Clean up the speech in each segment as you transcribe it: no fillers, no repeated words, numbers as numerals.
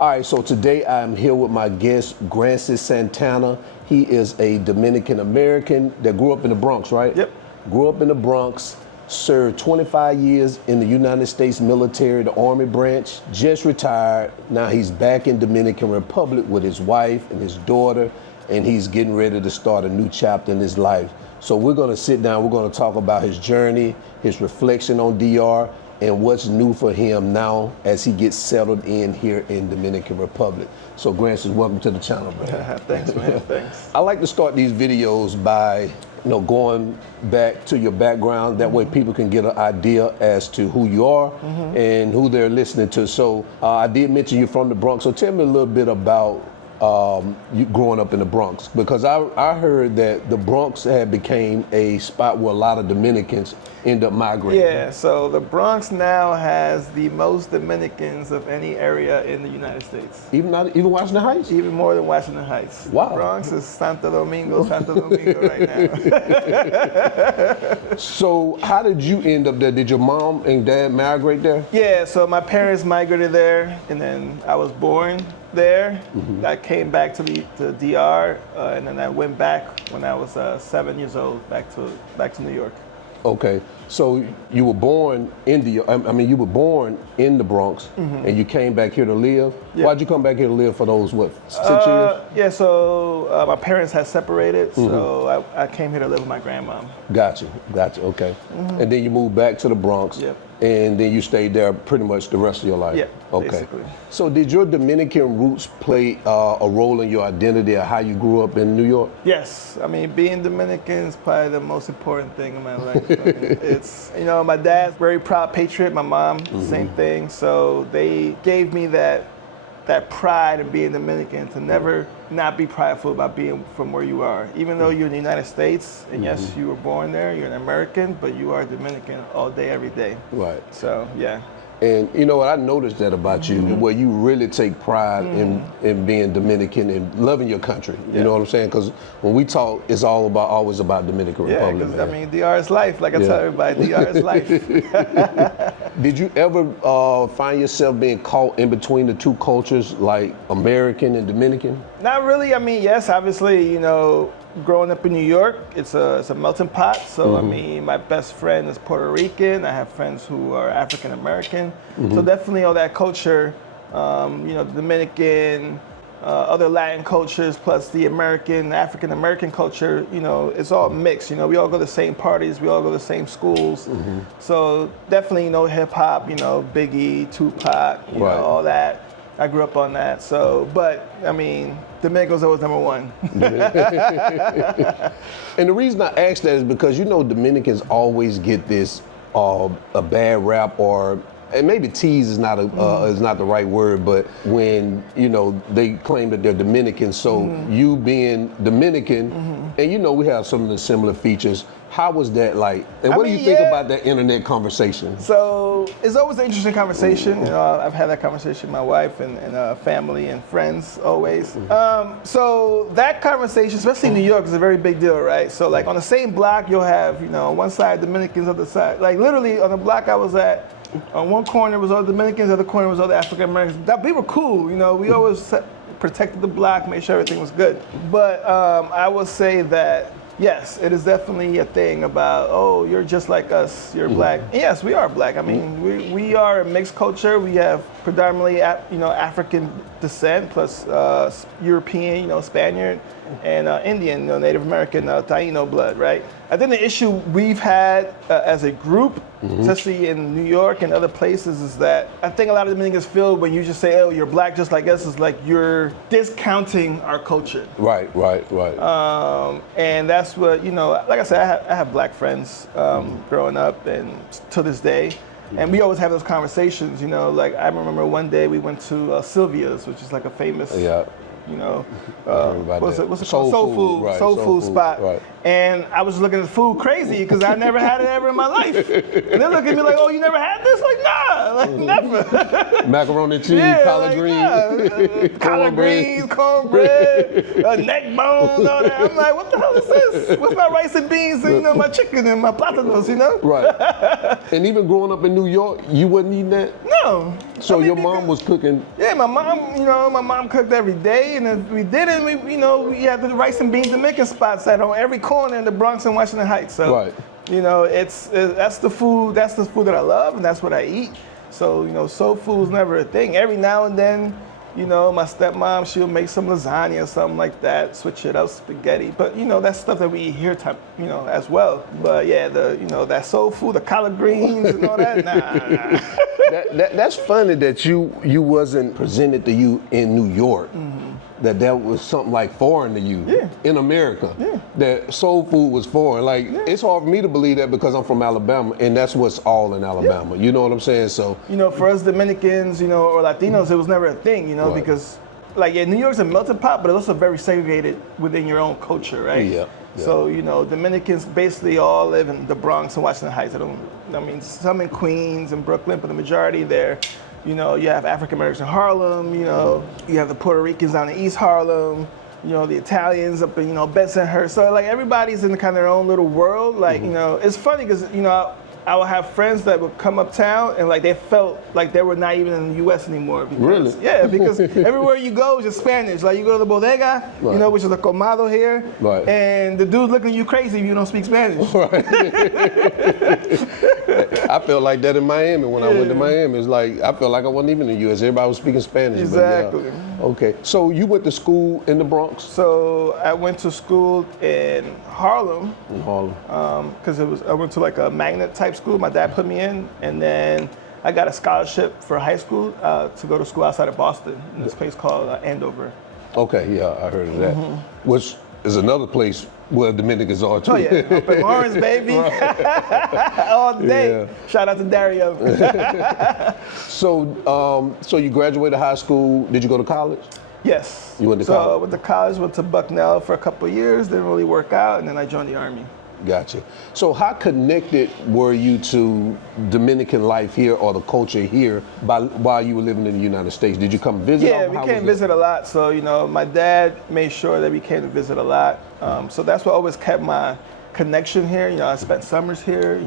All right, so today I'm here with my guest, Francis Santana. He is a Dominican American that grew up in the Bronx, right? Yep. Grew up in the Bronx, served 25 years in the United States military, the Army branch, just retired. Now he's back in Dominican Republic with his wife and his daughter, and he's getting ready to start a new chapter in his life. So we're gonna sit down, we're gonna talk about his journey, his reflection on DR, and what's new for him now as he gets settled in here in Dominican Republic. So Francis, welcome to the channel, bro. Thanks, man, thanks. I like to start these videos by going back to your background. That way people can get an idea as to who you are and who they're listening to. So I did mention you're from the Bronx, so tell me a little bit about you growing up in the Bronx, because I heard that the Bronx had became a spot where a lot of Dominicans end up migrating. Yeah, so the Bronx now has the most Dominicans of any area in the United States. Even Washington Heights? Even more than Washington Heights. Wow. The Bronx is Santo Domingo right now. So how did you end up there? Did your mom and dad migrate there? Yeah, so my parents migrated there, and then I was born there. I came back to DR, and then I went back when I was 7 years old, back to New York. Okay, so you were born in you were born in the Bronx, and you came back here to live. Yeah. Why'd you come back here to live for those 6 years? Yeah, so my parents had separated, so I came here to live with my grandmom. Gotcha. Okay. And then you moved back to the Bronx. Yep. And then you stayed there pretty much the rest of your life. Yeah. Okay. Basically. So did your Dominican roots play a role in your identity or how you grew up in New York? Yes. I mean, being Dominican is probably the most important thing in my life. I mean, it's, my dad's very proud patriot, my mom, same thing. So they gave me that pride in being Dominican, to never not be prideful about being from where you are. Even though you're in the United States, and yes, you were born there, you're an American, but you are Dominican all day, every day. Right. So, yeah. And you know what, I noticed that about you, where you really take pride in being Dominican and loving your country. You know what I'm saying? Because when we talk, it's always about Dominican Republic. Yeah, because I mean, DR is life. Like I tell everybody, DR is life. Did you ever find yourself being caught in between the two cultures, like American and Dominican? Not really. I mean, yes, obviously, growing up in New York, it's a melting pot. So I mean, my best friend is Puerto Rican. I have friends who are African American. So definitely all that culture, Dominican, other Latin cultures, plus the American, African American culture. It's all mixed. We all go to the same parties. We all go to the same schools. So definitely, hip hop. Biggie, Tupac, all that. I grew up on that. So, but I mean, Domingo's always number one. And the reason I ask that is because Dominicans always get this a bad rap, and maybe tease is not the right word, but when they claim that they're Dominican. So you being Dominican, and we have some of the similar features. How was that like? And what do you think about that internet conversation? So it's always an interesting conversation. I've had that conversation with my wife and family and friends always. So that conversation, especially in New York, is a very big deal, right? So like on the same block, you'll have one side Dominicans, other side. Like literally on the block I was at, on one corner was all Dominicans, the other corner was all the African Americans. We were cool, we always protected the block, made sure everything was good. But I would say that yes, it is definitely a thing about, oh, you're just like us, you're black. And yes, we are black. I mean, we are a mixed culture. We have predominantly, African descent, plus European, Spaniard, and Indian, Native American, Taino blood, right? I think the issue we've had as a group, especially in New York and other places, is that I think a lot of Dominicans feel when you just say, oh, you're black just like us, it's like you're discounting our culture. Right. And that's what, like I said, I have black friends growing up and to this day. And we always have those conversations, like I remember one day we went to Sylvia's, which is like a famous, what's it called? Soul food spot. Right. And I was looking at the food crazy because I never had it ever in my life. And they look at me like, oh, you never had this? Like, nah, like never. Macaroni and cheese, collard greens. Collard greens, cornbread, neck bones, all that. I'm like, what the hell is this? What's my rice and beans and, my chicken and my platanos, Right. And even growing up in New York, you wasn't eating that? No. So your mom was cooking? Yeah, my mom cooked every day, and if we didn't, we had the rice and beans Dominican spots at on every corner in the Bronx and Washington Heights. So, right. That's the food that I love, and that's what I eat. So, soul food is never a thing. Every now and then, my stepmom, she'll make some lasagna or something like that, switch it up, spaghetti. But, that's stuff that we eat here, as well. But yeah, that soul food, the collard greens and all that, nah. That's funny that you wasn't presented to you in New York. Mm-hmm. That was something like foreign to you in America. Yeah. That soul food was foreign. Like, it's hard for me to believe that because I'm from Alabama, and that's what's all in Alabama. You know what I'm saying? So, for us Dominicans, or Latinos, it was never a thing, right. Because, New York's a melting pot, but it's also very segregated within your own culture, right? Yeah. So, Dominicans basically all live in the Bronx and Washington Heights. Some in Queens and Brooklyn, but the majority there. You have African Americans in Harlem, you have the Puerto Ricans down in East Harlem, the Italians up in, Bensonhurst. So, everybody's in kind of their own little world. It's funny because, I would have friends that would come uptown and they felt like they were not even in the U.S. anymore. Because, really? Yeah, because everywhere you go is just Spanish. Like you go to the bodega, right. Which is a colmado here, right. And the dude's looking at you crazy if you don't speak Spanish. Right. I felt like that in Miami when I went to Miami. It's like I felt like I wasn't even in the U.S. Everybody was speaking Spanish. Exactly. But, okay. So you went to school in the Bronx? So I went to school in Harlem. In Harlem. Because I went to a magnet type school. My dad put me in, and then I got a scholarship for high school to go to school outside of Boston in this place called Andover. Okay, yeah, I heard of that. Mm-hmm. Which is another place where Dominicans are too. Oh yeah, up in Orange, baby. All day. Yeah. Shout out to Dario. So you graduated high school. Did you go to college? Yes. You went to college? So I went to college, went to Bucknell for a couple of years, didn't really work out, and then I joined the Army. Gotcha. So how connected were you to Dominican life here or the culture here while you were living in the United States? Did you come visit? Yeah, we came visit a lot. So, my dad made sure that we came to visit a lot. So that's what always kept my connection here. I spent summers here,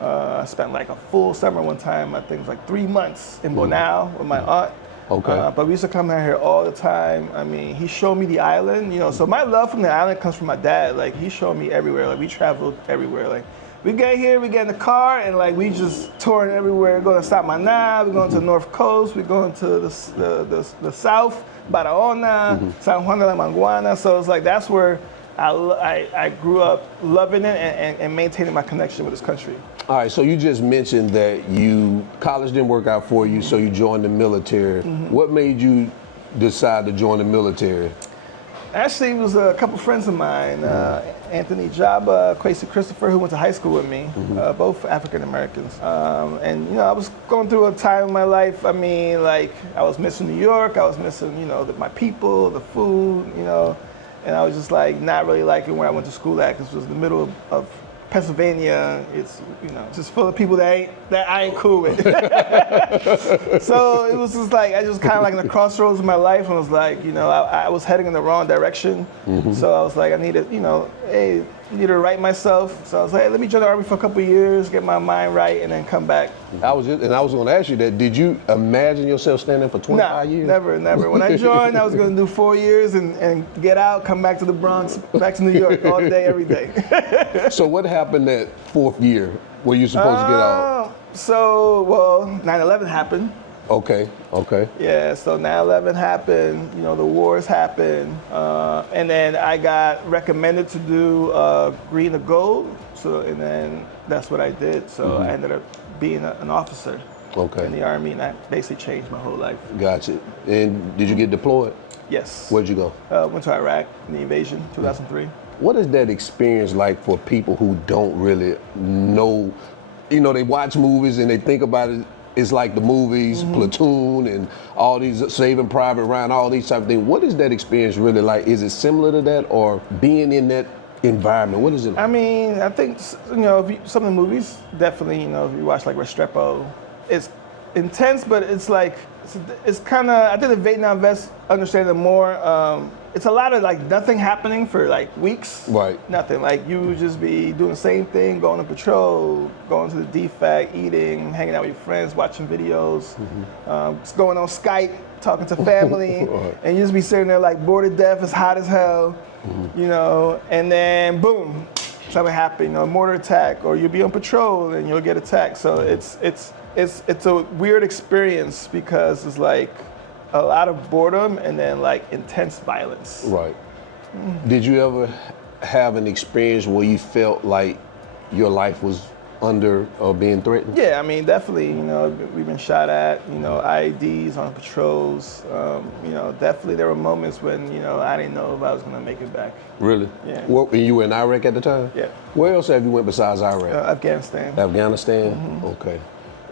I spent a full summer one time, I think it was 3 months in Bonao with my aunt. Okay. But we used to come down here all the time. He showed me the island, So my love from the island comes from my dad. He showed me everywhere. We traveled everywhere. We get here, we get in the car, and we just touring everywhere. We're going to Samaná, we're going to the North Coast, we're going to the South, Barahona, San Juan de la Maguana. So it's that's where I grew up loving it and maintaining my connection with this country. All right, so you just mentioned that college didn't work out for you, so you joined the military. Mm-hmm. What made you decide to join the military? Actually, it was a couple friends of mine, Anthony Jabba, Quasi Christopher, who went to high school with me, both African Americans. And I was going through a time in my life. I was missing New York, I was missing, my people, the food, and I was just not really liking where I went to school at, because it was the middle of Pennsylvania. It's just full of people that I ain't cool with. So it was just I just kind of in the crossroads of my life, and was I was heading in the wrong direction. Mm-hmm. So I was I needed, hey, I need to right myself. So I was let me join the Army for a couple of years, get my mind right, and then come back. I was going to ask you that. Did you imagine yourself standing for 25 years? Never. When I joined, I was going to do 4 years and get out, come back to the Bronx, back to New York all day, every day. So what happened that 4th year where you supposed to get out? 9/11 happened. Okay. Yeah, so 9/11 happened, the wars happened, and then I got recommended to do green to gold, and then that's what I did. So I ended up being an officer in the Army, and that basically changed my whole life. Gotcha. And did you get deployed? Yes. Where'd you go? Went to Iraq in the invasion, 2003. What is that experience like for people who don't really know? They watch movies and they think about it. It's like the movies, Platoon, and all these Saving Private Ryan, all these type of things. What is that experience really like? Is it similar to that, or being in that environment? What is it? I mean, I think, you know, some of the movies, definitely, you know, if you watch like Restrepo, it's intense, but it's like, it's kind of, I think the Vietnam vets understand it more. It's a lot of like nothing happening for like weeks. Right. Nothing. Like you would just be doing the same thing, going on patrol, going to the DFAC, eating, hanging out with your friends, watching videos, just going on Skype, talking to family, Right. and you just be sitting there like bored to death, it's hot as hell, you know, and then boom, something happen, you know, mortar attack, or you'll be on patrol and you'll get attacked. So it's a weird experience because it's like a lot of boredom and then like intense violence. Right. Did you ever have an experience where you felt like your life was under or being threatened? Yeah, I mean, definitely, you know, we've been shot at, you know, IEDs on patrols. You know, definitely there were moments when, you know, I didn't know if I was going to make it back. Really? Yeah. And you were in Iraq at the time? Yeah. Where else have you went besides Iraq? Afghanistan. Afghanistan? Okay.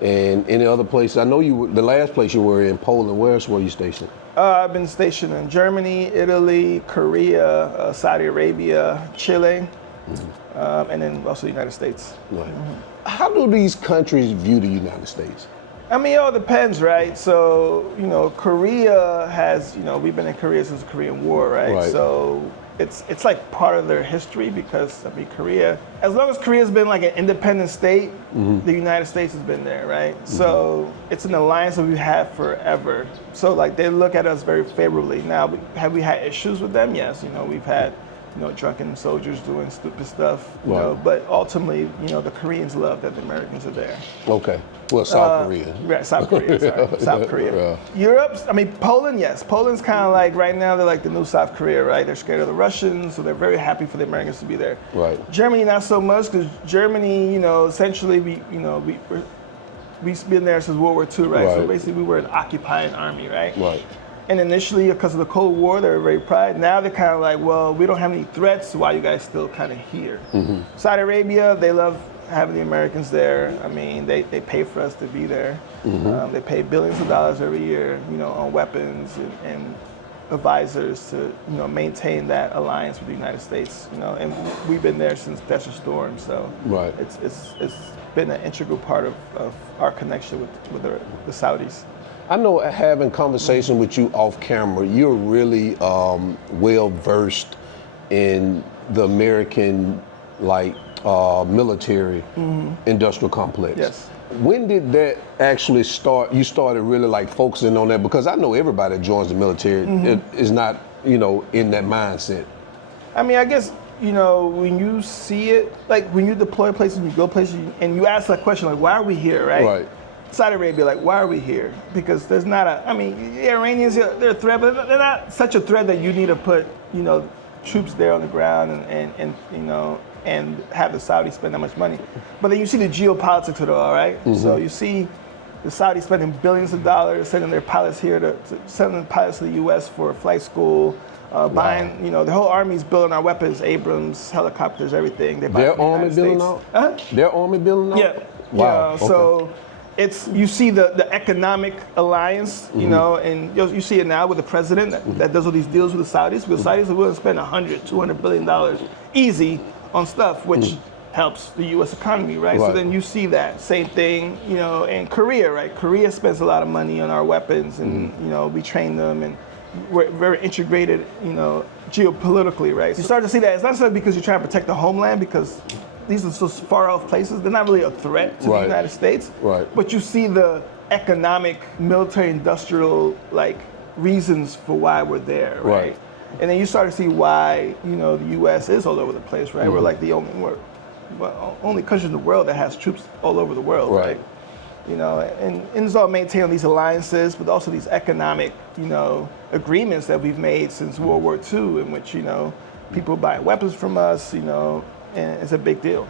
And any other places? I know the last place you were in Poland, where else were you stationed? I've been stationed in Germany, Italy, Korea, Saudi Arabia, Chile, and then also the United States. Right. How do these countries view the United States? I mean, it all depends, right? So, you know, Korea has, you know, we've been in Korea since the Korean War, right? Right. So it's like part of their history because, I mean, Korea, as long as Korea's been like an independent state, the United States has been there, right? So it's an alliance that we've had forever. So like they look at us very favorably. Now, have we had issues with them? Yes, you know, we've had, you know, drunken soldiers doing stupid stuff, you know, but ultimately, you know, the Koreans love that the Americans are there. Okay. Well, South Korea. Right, South Korea, sorry. South Korea. Yeah. Europe, I mean, Poland, yes. Poland's kind of like, right now, they're like the new South Korea, right? They're scared of the Russians, so they're very happy for the Americans to be there. Right. Germany, not so much, because Germany, you know, essentially, we've been there since World War II, right? So Right. basically, we were an occupying army, right? Right. And initially, because of the Cold War, they were very proud. Now they're kind of like, well, we don't have any threats, so why are you guys still kind of here? Saudi Arabia, they love having the Americans there. I mean, they pay for us to be there. They pay billions of dollars every year, you know, on weapons and advisors to, you know, maintain that alliance with the United States, you know. And we've been there since Desert Storm, so Right. it's been an integral part of our connection with the Saudis. I know having conversation with you off camera, you're really well versed in the American military industrial complex. Yes. When did that actually start? You started really like focusing on that, because I know everybody that joins the military is not, you know, in that mindset. I mean, I guess, you know, when you see it, like when you deploy places, you go places, and you ask that question, like, why are we here, right? Right. Saudi Arabia, like, why are we here? Because there's not I mean, the Iranians, they're a threat, but they're not such a threat that you need to put, you know, troops there on the ground and you know, and have the Saudis spend that much money. But then you see the geopolitics of it all, right? So you see the Saudis spending billions of dollars, sending their pilots here sending pilots to the U.S. for flight school, buying, you know, the whole army's building our weapons, Abrams, helicopters, everything. They buy Their from the army United building States. out? Their army building out? Yeah. Wow. Yeah, so you see the economic alliance, you know, and you see it now with the president that does all these deals with the Saudis, because the Saudis are willing to spend $100-200 billion easy on stuff, which helps the U.S. economy, right? So then you see that same thing, you know, in Korea, right? Korea spends a lot of money on our weapons, and you know, we train them, and we're very integrated, you know, geopolitically, right? So you start to see that it's not necessarily because you're trying to protect the homeland, because these are so far off places. They're not really a threat to the United States. Right. But you see the economic, military, industrial, like, reasons for why we're there, right? And then you start to see why, you know, the U.S. is all over the place, right? We're like the only country in the world that has troops all over the world, right? You know, and it's all maintained on these alliances, but also these economic, you know, agreements that we've made since World War II, in which, you know, people buy weapons from us, you know, and it's a big deal.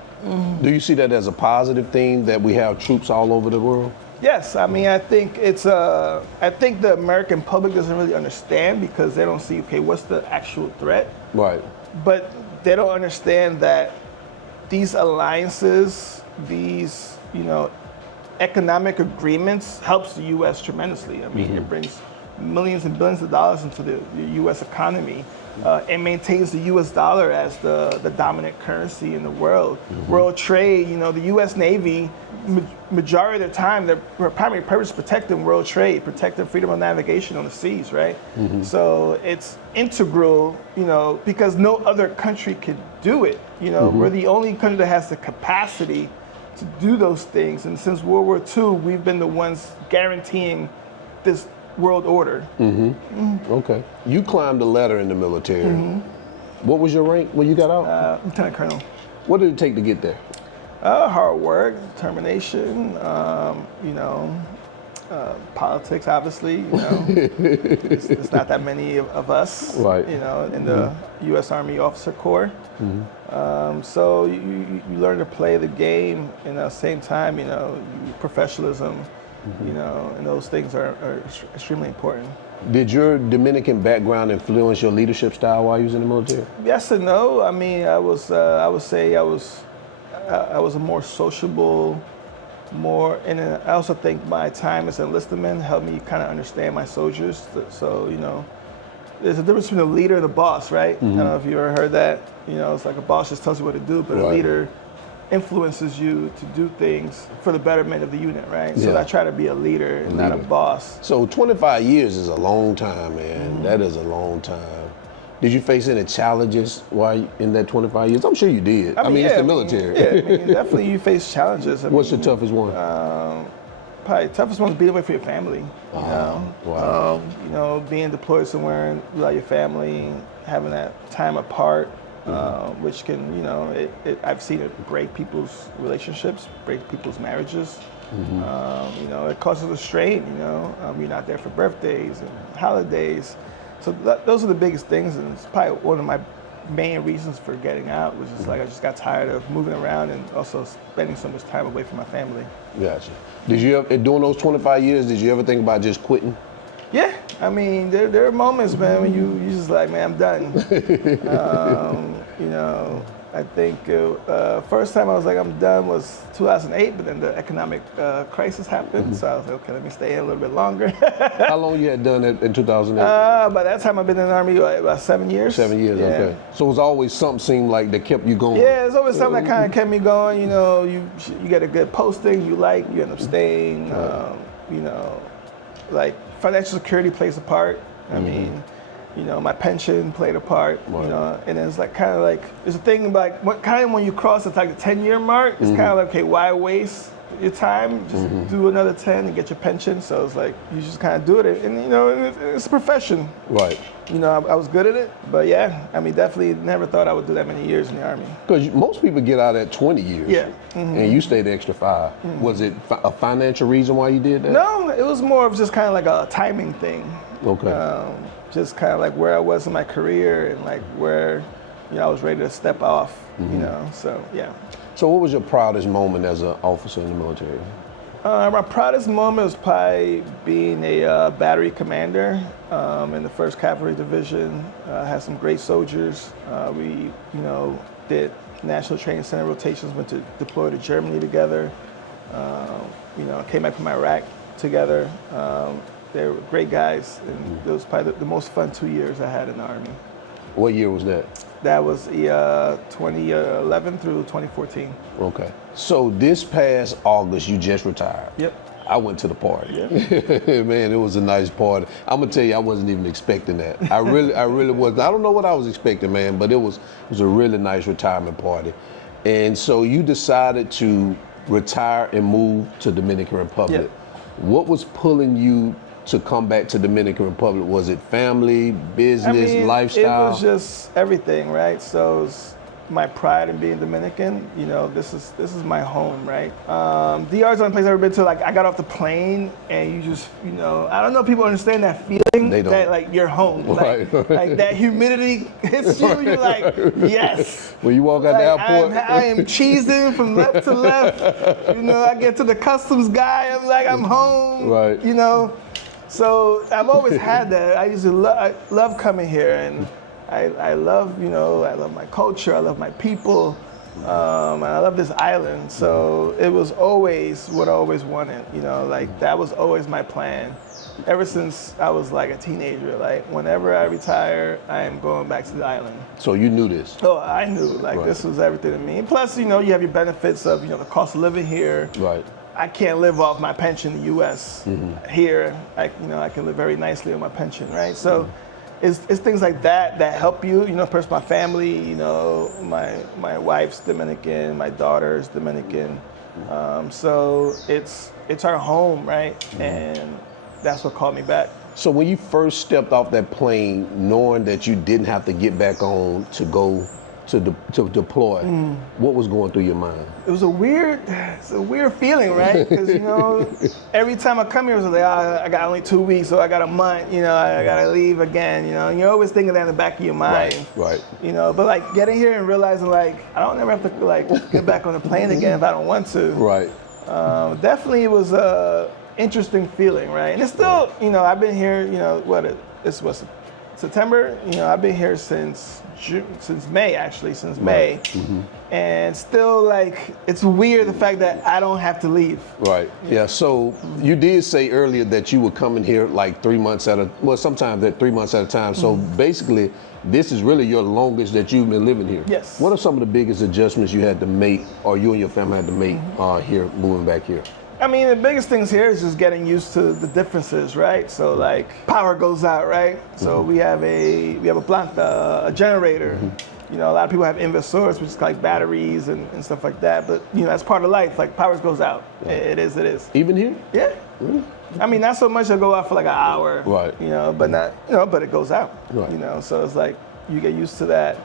Do you see that as a positive thing, that we have troops all over the world? Yes, I mean, I think I think the American public doesn't really understand, because they don't see, okay, what's the actual threat? Right. But they don't understand that these alliances, these, you know, economic agreements helps the U.S. tremendously. I mean, it brings millions and billions of dollars into the U.S. economy. It maintains the U.S. dollar as the dominant currency in the world. World trade, the U.S. Navy, majority of the time, their primary purpose is protecting world trade, protecting freedom of navigation on the seas, right? So it's integral, because no other country could do it. We're the only country that has the capacity to do those things. And since World War II, we've been the ones guaranteeing this world order. Okay. You climbed the ladder in the military. What was your rank when you got out? Lieutenant Colonel. What did it take to get there? Hard work, determination, politics, obviously. It's not that many of us, right. In the U.S. Army Officer Corps. So you learn to play the game, and at the same time, professionalism, and those things are extremely important. Did your Dominican background influence your leadership style while you was in the military? Yes and no. I mean, I would say I was a more sociable, and I also think my time as an enlistment helped me kind of understand my soldiers. So, there's a difference between a leader and a boss, right? I don't know if you ever heard that. It's like a boss just tells you what to do, but a leader influences you to do things for the betterment of the unit, right? So I try to be a leader and not a boss. So 25 years is a long time, man. That is a long time. Did you face any challenges while in that 25 years? I'm sure you did. I mean, it's the military. Definitely you face challenges. What's the toughest one? Probably the toughest one is being away from your family. Being deployed somewhere without your family, having that time apart, which can, I've seen it break people's relationships, break people's marriages. It causes a strain, you're not there for birthdays and holidays. So those are the biggest things, and it's probably one of my main reasons for getting out was just like I just got tired of moving around and also spending so much time away from my family. Gotcha. Did you ever, during those 25 years, did you ever think about just quitting? Yeah, I mean, there are moments, man, when you just like, man, I'm done. I think first time I was like, I'm done was 2008, but then the economic crisis happened. So I was like, okay, let me stay in a little bit longer. How long you had done it in 2008? By that time, I've been in the Army about 7 years. 7 years, okay. So it was always something seemed like that kept you going. Yeah, it's always something that kind of kept me going. You get a good posting you like, you end up staying. Like financial security plays a part. I mean, my pension played a part, and it's like kind of like, there's a thing about when you cross it's like the 10-year mark, it's kind of like, okay, why waste your time? Just do another 10 and get your pension. So it's like, you just kind of do it, and it's a profession. Right. I was good at it, but yeah, I mean, definitely never thought I would do that many years in the Army. Because most people get out at 20 years. Yeah. And you stayed the extra 5. Was it a financial reason why you did that? No, it was more of just kind of like a timing thing. Okay. Just kind of like where I was in my career and like where, I was ready to step off, so yeah. So what was your proudest moment as an officer in the military? My proudest moment was probably being a battery commander in the 1st Cavalry Division. Had some great soldiers. We, did National Training Center rotations, went to deploy to Germany together. Came back from Iraq together. They were great guys, and it was probably the most fun 2 years I had in the Army. What year was that? That was 2011 through 2014. Okay. So this past August, you just retired. Yep. I went to the party. Yep. Man, it was a nice party. I'm gonna tell you, I wasn't even expecting that. I really wasn't. I don't know what I was expecting, man, but it was a really nice retirement party. And so you decided to retire and move to Dominican Republic. Yep. What was pulling you to come back to Dominican Republic? Was it family, business, lifestyle? It was just everything, right? So it's my pride in being Dominican. This is my home, right? DR is the only place I've ever been to. Like, I got off the plane and you just, I don't know if people understand that feeling that like you're home. Like, like that humidity hits you. You're like, yes. When you walk out the airport, I am cheesing from left to left. I get to the customs guy. I'm like, I'm home. Right. So I've always had that. I love coming here, and I love, I love my culture. I love my people. And I love this island. So it was always what I always wanted, you know, like that was always my plan. Ever since I was like a teenager, like whenever I retire, I am going back to the island. So you knew this? Oh, I knew, like this was everything to me. Plus, you know, you have your benefits of, you know, the cost of living here. Right. I can't live off my pension in the U.S. Here, I can live very nicely on my pension, right? So it's things like that that help you, you know, first my family, you know, my wife's Dominican, my daughter's Dominican. So it's our home, right? And that's what called me back. So when you first stepped off that plane, knowing that you didn't have to get back on to go to deploy, what was going through your mind? It was a weird feeling, right? Because, you know, every time I come here, it was like, I got only 2 weeks, so I got a month, you know, I got to leave again, you know, and you're always thinking that in the back of your mind. Right. You know, but like getting here and realizing like, I don't ever have to like get back on the plane again if I don't want to. Right. Definitely it was a interesting feeling, right? And it's still, you know, I've been here, you know, this was September, you know, I've been here since May, actually, since May. And still, like, it's weird the fact that I don't have to leave. Right, yeah, so you did say earlier that you were coming here like 3 months sometimes at 3 months at a time. So basically, this is really your longest that you've been living here. Yes. What are some of the biggest adjustments you had to make, or you and your family had to make here, moving back here? I mean, the biggest things here is just getting used to the differences, right? So like power goes out, right? So we have a planta, a generator. You know, a lot of people have inversors, which is like batteries and stuff like that. But you know, that's part of life. Like power goes out. It is. Even here? Yeah. Really? I mean, not so much it'll go out for like an hour. Right. You know, but not, you know, but it goes out. Right. You know, so it's like you get used to that.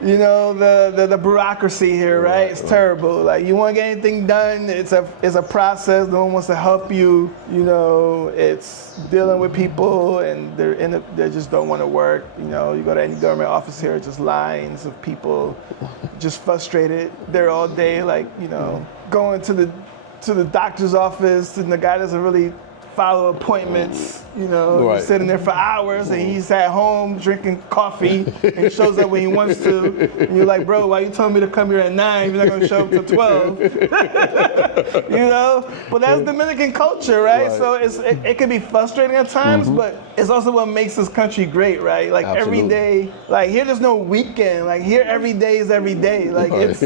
You know, the bureaucracy here, right? It's terrible. Like you want to get anything done, it's a process. No one wants to help you. You know, it's dealing with people and they just don't want to work. You know, you go to any government office here, it's just lines of people, just frustrated. They're all day, like, you know, going to the doctor's office and the guy doesn't really follow appointments, you know, he's sitting there for hours and he's at home drinking coffee and he shows up when he wants to. And you're like, bro, why you telling me to come here at 9 if you're not going to show up till 12? You know? But that's Dominican culture, right? So it can be frustrating at times, but it's also what makes this country great, right? Like every day, like here there's no weekend. Like here every day is every day. Like it's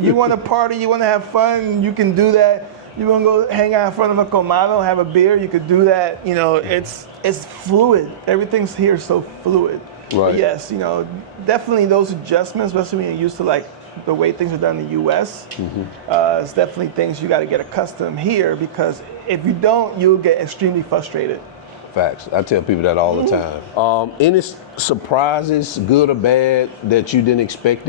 you want to party, you want to have fun, you can do that. You want to go hang out in front of a comado, have a beer, you could do that. You know, it's fluid. Everything's here so fluid. Right. But yes, you know, definitely those adjustments, especially when you're used to like the way things are done in the U.S., it's definitely things you got to get accustomed here because if you don't, you'll get extremely frustrated. Facts. I tell people that all the time. Any surprises, good or bad, that you didn't expect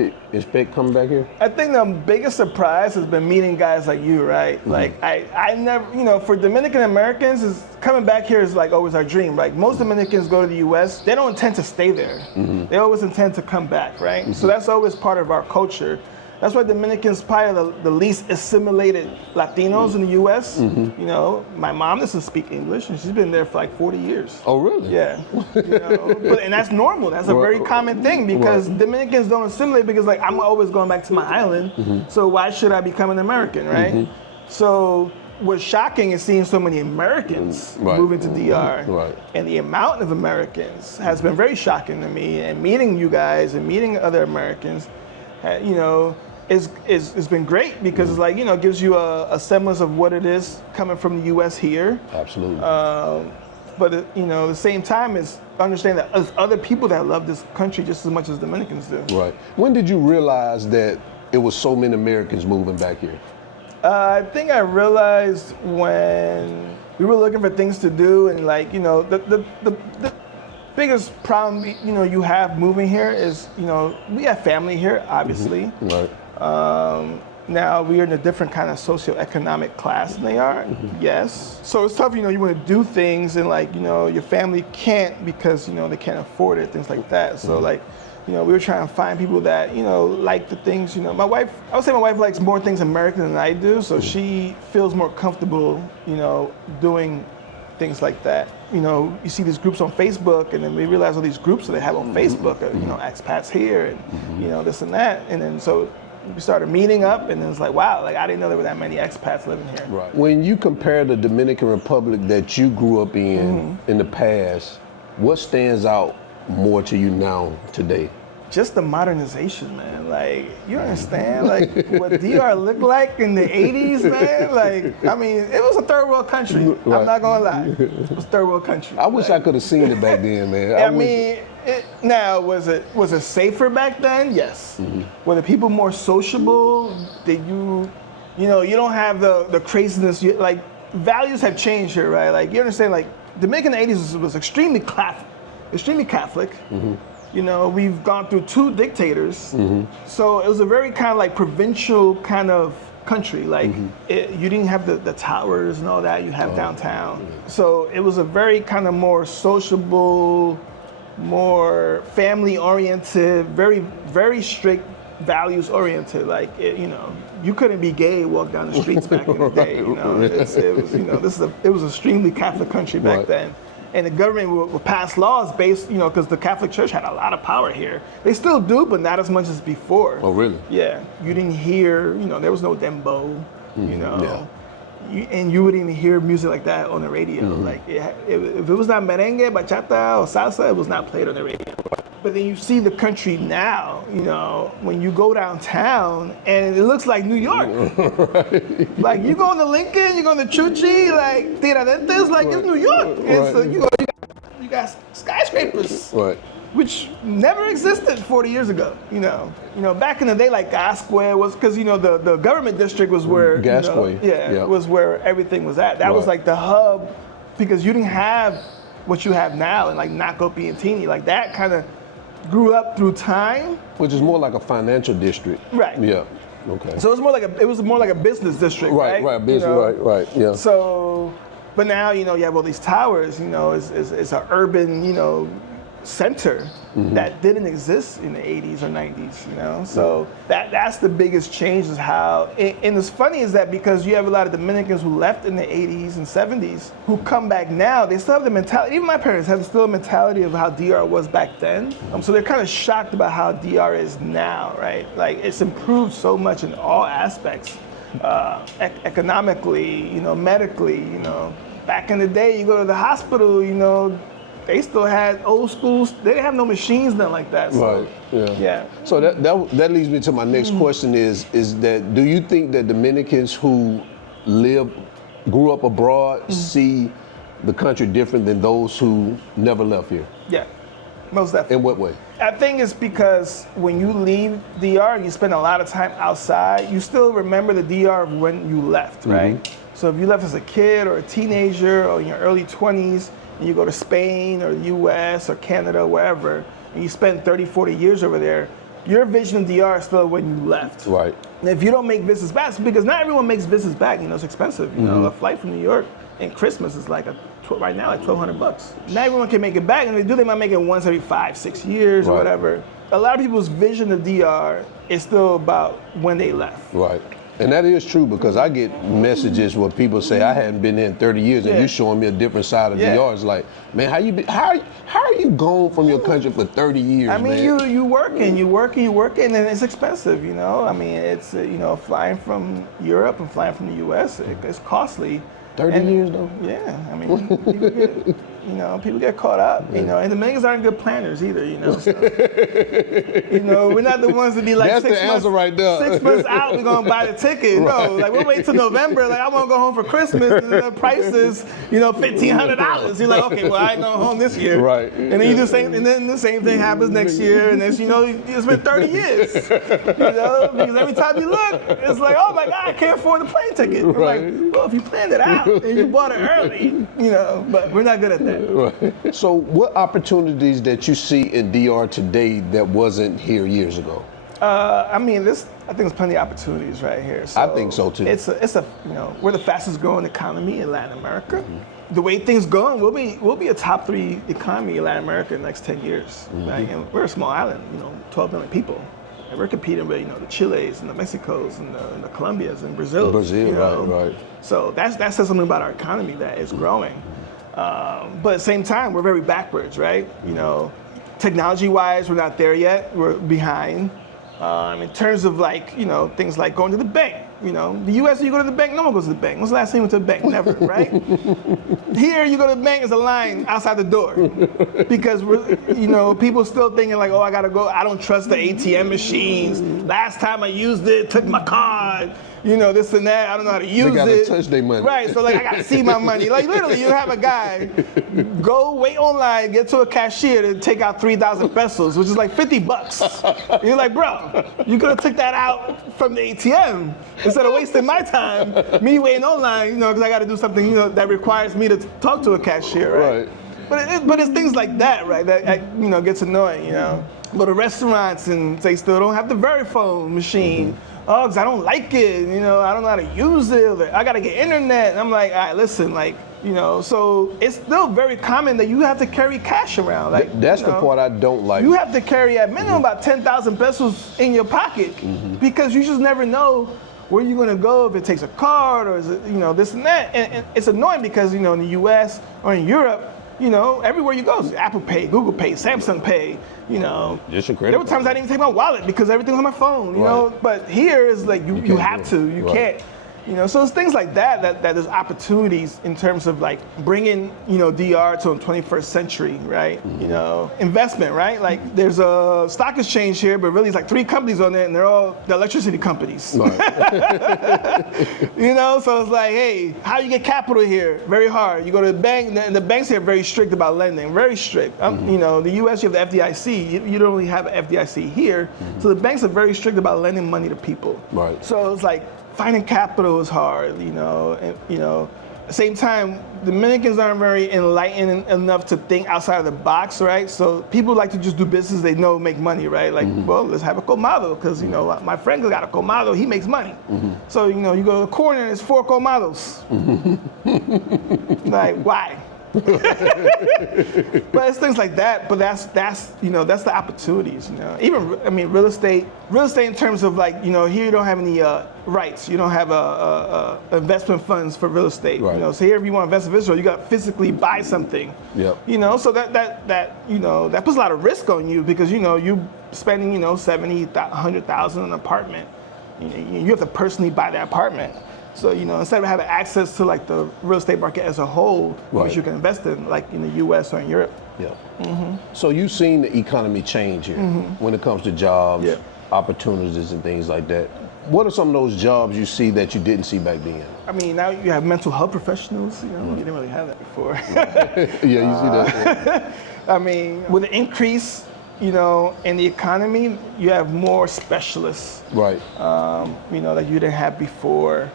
coming back here? I think the biggest surprise has been meeting guys like you, right? Like I never, you know, for Dominican Americans, coming back here is like always our dream. Like most Dominicans go to the U.S., they don't intend to stay there. They always intend to come back, right? So that's always part of our culture. That's why Dominicans probably the least assimilated Latinos in the U.S. You know, my mom doesn't speak English, and she's been there for like 40 years. Oh, really? Yeah. You know, and that's normal. That's a very common thing because Dominicans don't assimilate because like I'm always going back to my island, so why should I become an American, right? So what's shocking is seeing so many Americans moving to DR, and the amount of Americans has been very shocking to me. And meeting you guys and meeting other Americans, you know. It's been great because it's like, you know, it gives you a semblance of what it is coming from the U.S. here. Absolutely. But, you know, at the same time, is understand that there's other people that love this country just as much as Dominicans do. Right. When did you realize that it was so many Americans moving back here? I think I realized when we were looking for things to do and, like, you know, the biggest problem, you know, you have moving here is, you know, we have family here, obviously. Right. Now we are in a different kind of socioeconomic class than they are. Yes. So it's tough, you know, you want to do things and like, you know, your family can't because, you know, they can't afford it, things like that. So like, you know, we were trying to find people that, you know, like the things, you know, I would say my wife likes more things American than I do. So she feels more comfortable, you know, doing things like that. You know, you see these groups on Facebook, and then we realize all these groups that they have on Facebook, you know, expats here, and you know, this and that, and then so we started meeting up, and then it's like, wow, like I didn't know there were that many expats living here. Right. When you compare the Dominican Republic that you grew up in the past, what stands out more to you now today? Just the modernization, man. Like, you understand, like, what DR looked like in the 80s, man? Like, I mean, it was a third world country. Right. I'm not gonna lie. It was a third world country. I wish I could have seen it back then, man. I mean, now, was it safer back then? Yes. Were the people more sociable? Did you know, you don't have the craziness, like, values have changed here, right? Like, you understand, like, Dominican in the 80s was extremely Catholic. You know, we've gone through 2 dictators, so it was a very kind of like provincial kind of country. Like, you didn't have the towers and all that you have downtown. So it was a very kind of more sociable, more family-oriented, very, very strict values-oriented. Like, you know, you couldn't be gay and walk down the streets back in the day. You know, it was, you know, it was an extremely Catholic country back then. And the government will pass laws based, you know, because the Catholic Church had a lot of power here. They still do, but not as much as before. Oh, really? Yeah. You didn't hear, you know, there was no dembow, you know. And you wouldn't even hear music like that on the radio. Like, if it was not merengue, bachata, or salsa, it was not played on the radio. But then you see the country now, you know, when you go downtown, and it looks like New York. Like, you go to Lincoln, you go to Chuchi, like, Tiradentes, like, it's New York. And so you got skyscrapers, which never existed 40 years ago, you know. You know, back in the day, like, Gasquet was, because, you know, the government district was where, was where everything was at. That was like the hub, because you didn't have what you have now, and like Nacopi and Tini, like that kind of grew up through time. Which is more like a financial district. Right. Yeah. Okay. So it was more like a business district, right? Right, business, you know? right, yeah. So, but now, you know, you have all these towers, you know, it's an urban, you know, center that didn't exist in the 80s or 90s, you know? So that's the biggest change, is how, and it's funny is that because you have a lot of Dominicans who left in the 80s and 70s who come back now, they still have the mentality, even my parents have still a mentality of how DR was back then. So they're kind of shocked about how DR is now, right? Like, it's improved so much in all aspects, economically, you know, medically, you know. Back in the day, you go to the hospital, you know, they still had old schools. They didn't have no machines, nothing like that. So, yeah. So that leads me to my next question is that, do you think that Dominicans who grew up abroad see the country different than those who never left here? Yeah, most definitely. In what way? I think it's because when you leave DR, you spend a lot of time outside, you still remember the DR of when you left, right? So if you left as a kid or a teenager or in your early 20s, and you go to Spain or the US or Canada, wherever, and you spend 30, 40 years over there, your vision of DR is still when you left. Right. And if you don't make visits back, because not everyone makes visits back, you know, it's expensive. You know, a flight from New York in Christmas is like right now, like $1,200. Not everyone can make it back, and if they do, they might make it once every 5, 6 years or whatever. A lot of people's vision of DR is still about when they left. Right. And that is true, because I get messages where people say, I hadn't been there in 30 years and you're showing me a different side of DR. It's like, man, how are you gone from your country for 30 years, I mean, man? you working, and it's expensive, you know? I mean, it's, you know, flying from Europe and flying from the US, it's costly. 30 years though? Yeah, I mean, people get caught up, you know, and the Dominicans aren't good planners either, you know. So, you know, we're not the ones to be like, that's 6 months right there. 6 months out, we're gonna buy the ticket. No, like we'll wait till November. Like, I want to go home for Christmas, and the price is, you know, $1,500. You're like, okay, well, I ain't going home this year. Right. And then you do and then the same thing happens next year, and then, you know, it's been 30 years. You know, because every time you look, it's like, oh my God, I can't afford the plane ticket. Right. Like, well, if you planned it out and you bought it early, you know, but we're not good at that. Right. So what opportunities that you see in DR today that wasn't here years ago? I mean, I think there's plenty of opportunities right here. So I think so too. It's a you know, we're the fastest growing economy in Latin America. The way things going, we'll be a top 3 economy in Latin America in the next 10 years. Right? And we're a small island, you know, 12 million people. And we're competing with, you know, the Chiles and the Mexicos and the Colombias and Brazil. Brazil, you know? right. So that says something about our economy, that it's growing. But at the same time, we're very backwards, right? You know, technology-wise, we're not there yet. We're behind. In terms of like, you know, things like going to the bank. You know, the U.S. you go to the bank, no one goes to the bank. When's the last time you went to the bank? Never, right? Here, you go to the bank, there's a line outside the door because we're, you know, people still thinking like, oh, I gotta go. I don't trust the ATM machines. Last time I used it, took my card. You know, this and that. I don't know how to use it. They gotta touch their money. Right. So like, I gotta see my money. Like literally, you have a guy go wait online, get to a cashier to take out 3,000 pesos, which is like $50. And you're like, bro, you could have took that out from the ATM instead of wasting my time, me waiting online. You know, because I got to do something, you know, that requires me to talk to a cashier, right? But it's things like that, right? That you know gets annoying. You know, go to restaurants and they still don't have the Verifone machine. Oh, because I don't like it, you know, I don't know how to use it, or I gotta get internet. And I'm like, all right, listen, like, you know, so it's still very common that you have to carry cash around. Like, that's the part I don't like. You have to carry at minimum about 10,000 pesos in your pocket because you just never know where you're gonna go, if it takes a card or is it, you know, this and that. And it's annoying because, you know, in the US or in Europe, you know, everywhere you go, Apple Pay, Google Pay, Samsung Pay, you know. Just your credit there were times I didn't even take my wallet because everything's on my phone, you know. But here is like you have to, you can't, you know. So it's things like that there's opportunities in terms of like bringing, you know, DR to the 21st century, right? You know, investment, right? Like there's a stock exchange here, but really it's like 3 companies on it, and they're all the electricity companies. You know, so it's like, hey, how you get capital here? Very hard. You go to the bank, and the banks here are very strict about lending, very strict. You know, the U.S. you have the FDIC. You don't really have FDIC here, so the banks are very strict about lending money to people. Right. So it's like finding capital is hard, you know, and you know. At the same time, Dominicans aren't very enlightened enough to think outside of the box, right? So people like to just do business they know make money, right? Like, well, let's have a colmado, because, you know, my friend got a colmado, he makes money. So, you know, you go to the corner and it's 4 colmados. Like, why? But it's things like that. But that's you know, that's the opportunities. You know, even I mean real estate in terms of like, you know, here you don't have any rights. You don't have investment funds for real estate. Right. You know, so here if you want to invest in Israel, you got to physically buy something. Yep. You know, so that you know that puts a lot of risk on you because you know you spending, you know, 70, 100,000 on an apartment. You have to personally buy that apartment. So, you know, instead of having access to like the real estate market as a whole, which you can invest in, like in the U.S. or in Europe. Yeah. So you've seen the economy change here when it comes to jobs, opportunities, and things like that. What are some of those jobs you see that you didn't see back then? I mean, now you have mental health professionals. You know, you didn't really have that before. Yeah, you see that. I mean, with the increase, you know, in the economy, you have more specialists. Right. You know, that you didn't have before.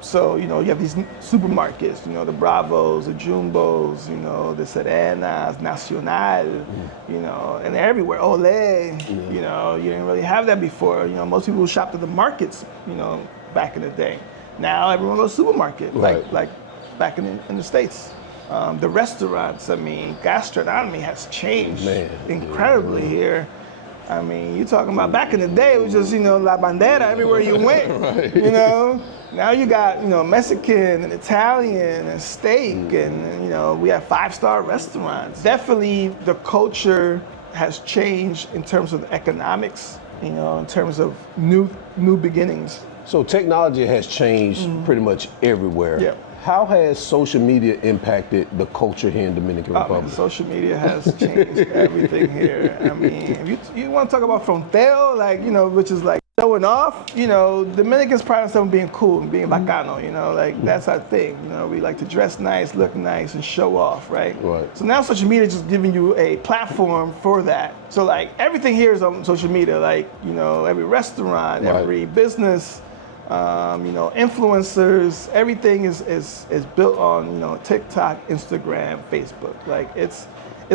So, you know, you have these supermarkets, you know, the Bravos, the Jumbos, you know, the Serenas, Nacional, you know, and they're everywhere. Ole, you know, you didn't really have that before. You know, most people shopped at the markets, you know, back in the day. Now everyone goes to the supermarket, like back in the States. The restaurants, I mean, gastronomy has changed incredibly here. I mean, you're talking about back in the day, it was just, you know, La Bandera everywhere you went, you know. Now you got, you know, Mexican and Italian and steak and, you know, we have 5-star restaurants. Definitely the culture has changed in terms of economics, you know, in terms of new beginnings. So technology has changed pretty much everywhere. Yeah. How has social media impacted the culture here in Dominican Republic? Social media has changed everything here. I mean, if you want to talk about fronteo, like, you know, which is like showing off, you know, Dominicans pride themselves on being cool and being bacano, you know, like that's our thing. You know, we like to dress nice, look nice, and show off, right? Right. So now social media is just giving you a platform for that. So like everything here is on social media, like, you know, every restaurant, every business, you know, influencers, everything is built on, you know, TikTok, Instagram, Facebook. Like it's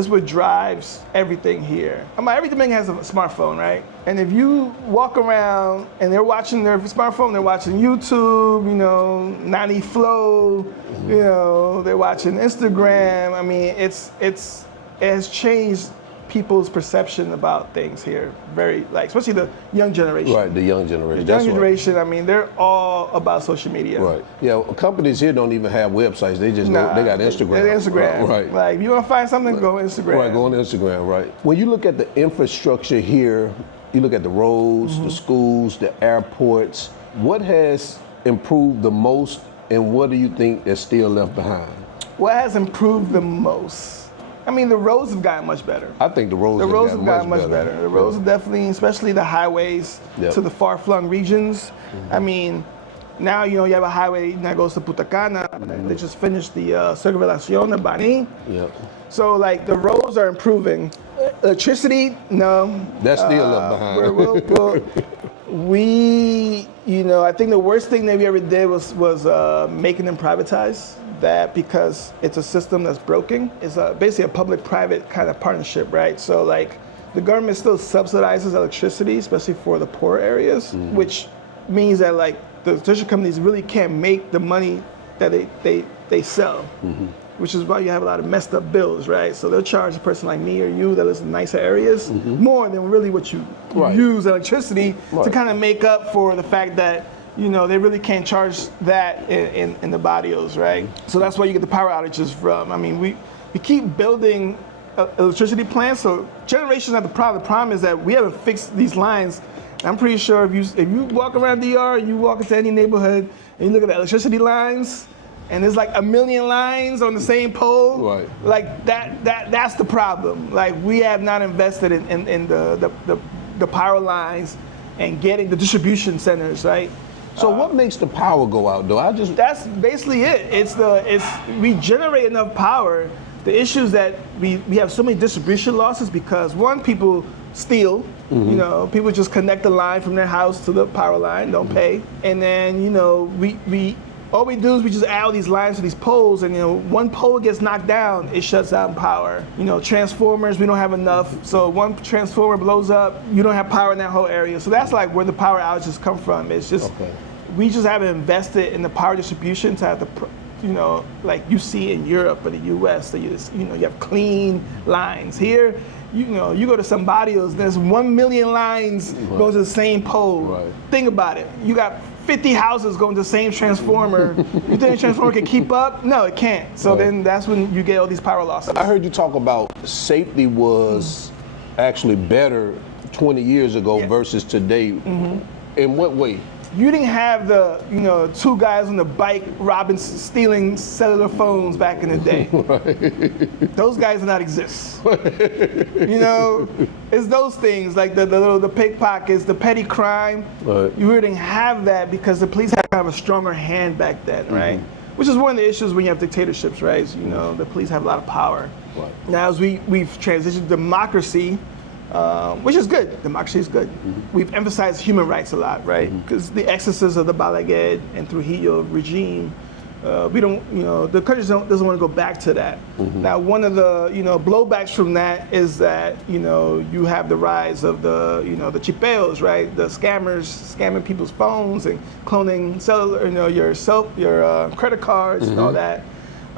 what drives everything here. I mean, every Dominican has a smartphone, right? And if you walk around and they're watching their smartphone, they're watching YouTube, you know, Nani Flow, you know, they're watching Instagram. I mean, it has changed people's perception about things here. Very, like, especially the young generation. Right, the young generation. The young generation, I mean, they're all about social media. Right. Yeah, companies here don't even have websites. They just go, they got Instagram. They're Instagram. Right. Like, if you want to find something, go on Instagram. Right, go on Instagram, right. When you look at the infrastructure here, you look at the roads, the schools, the airports, what has improved the most and what do you think is still left behind? What has improved the most? I mean, the roads have gotten much better. I think the roads have gotten much better. The roads are definitely, especially the highways to the far-flung regions. I mean, now, you have a highway that goes to Punta Cana. They just finished the Circunvalación of Bani. Yep. So, like, the roads are improving. Electricity, no. That's still left behind. I think the worst thing that we ever did was making them privatize. That because it's a system that's broken. It's basically a public-private kind of partnership, right? So like the government still subsidizes electricity, especially for the poor areas, which means that like the electricity companies really can't make the money that they sell, which is why you have a lot of messed up bills, right? So they'll charge a person like me or you that lives in nicer areas more than really what you use electricity to kind of make up for the fact that they really can't charge that in the barrios, right? So that's why you get the power outages from. I mean, we keep building electricity plants, so generations have the problem. The problem is that we haven't fixed these lines. I'm pretty sure if you walk around DR, you walk into any neighborhood, and you look at the electricity lines, and there's like 1 million lines on the same pole. Right. Like that's the problem. Like we have not invested in the power lines and getting the distribution centers, right? So what makes the power go out though? That's basically it. We generate enough power. The issue is that we have so many distribution losses because one, people steal. People just connect the line from their house to the power line, don't pay. And then all we do is we just add all these lines to these poles, and one pole gets knocked down, it shuts down power. Transformers, we don't have enough. So one transformer blows up, you don't have power in that whole area. So that's like where the power outages come from. It's just we just haven't invested in the power distribution to have the, like you see in Europe or the U.S. So you have clean lines. Here, you go to some barrios, there's 1 million lines going to the same pole. Right. Think about it. You got 50 houses going to the same transformer. You think the transformer can keep up? No, it can't. So then that's when you get all these power losses. I heard you talk about safety was actually better 20 years ago versus today. In what way? You didn't have the, two guys on the bike robbing, stealing cellular phones back in the day. Those guys do not exist. It's those things like the pickpockets, the petty crime. Right. You really didn't have that because the police had kind of a stronger hand back then, right? Which is one of the issues when you have dictatorships, right? The police have a lot of power. Right. Now as we've transitioned to democracy, which is good. Democracy is good. We've emphasized human rights a lot, right? Because the excesses of the Balaguer and Trujillo regime, we don't, the country doesn't want to go back to that. Now, one of the, blowbacks from that is that, you have the rise of the, the chipeos, right? The scammers scamming people's phones and cloning cellular, your credit cards and all that.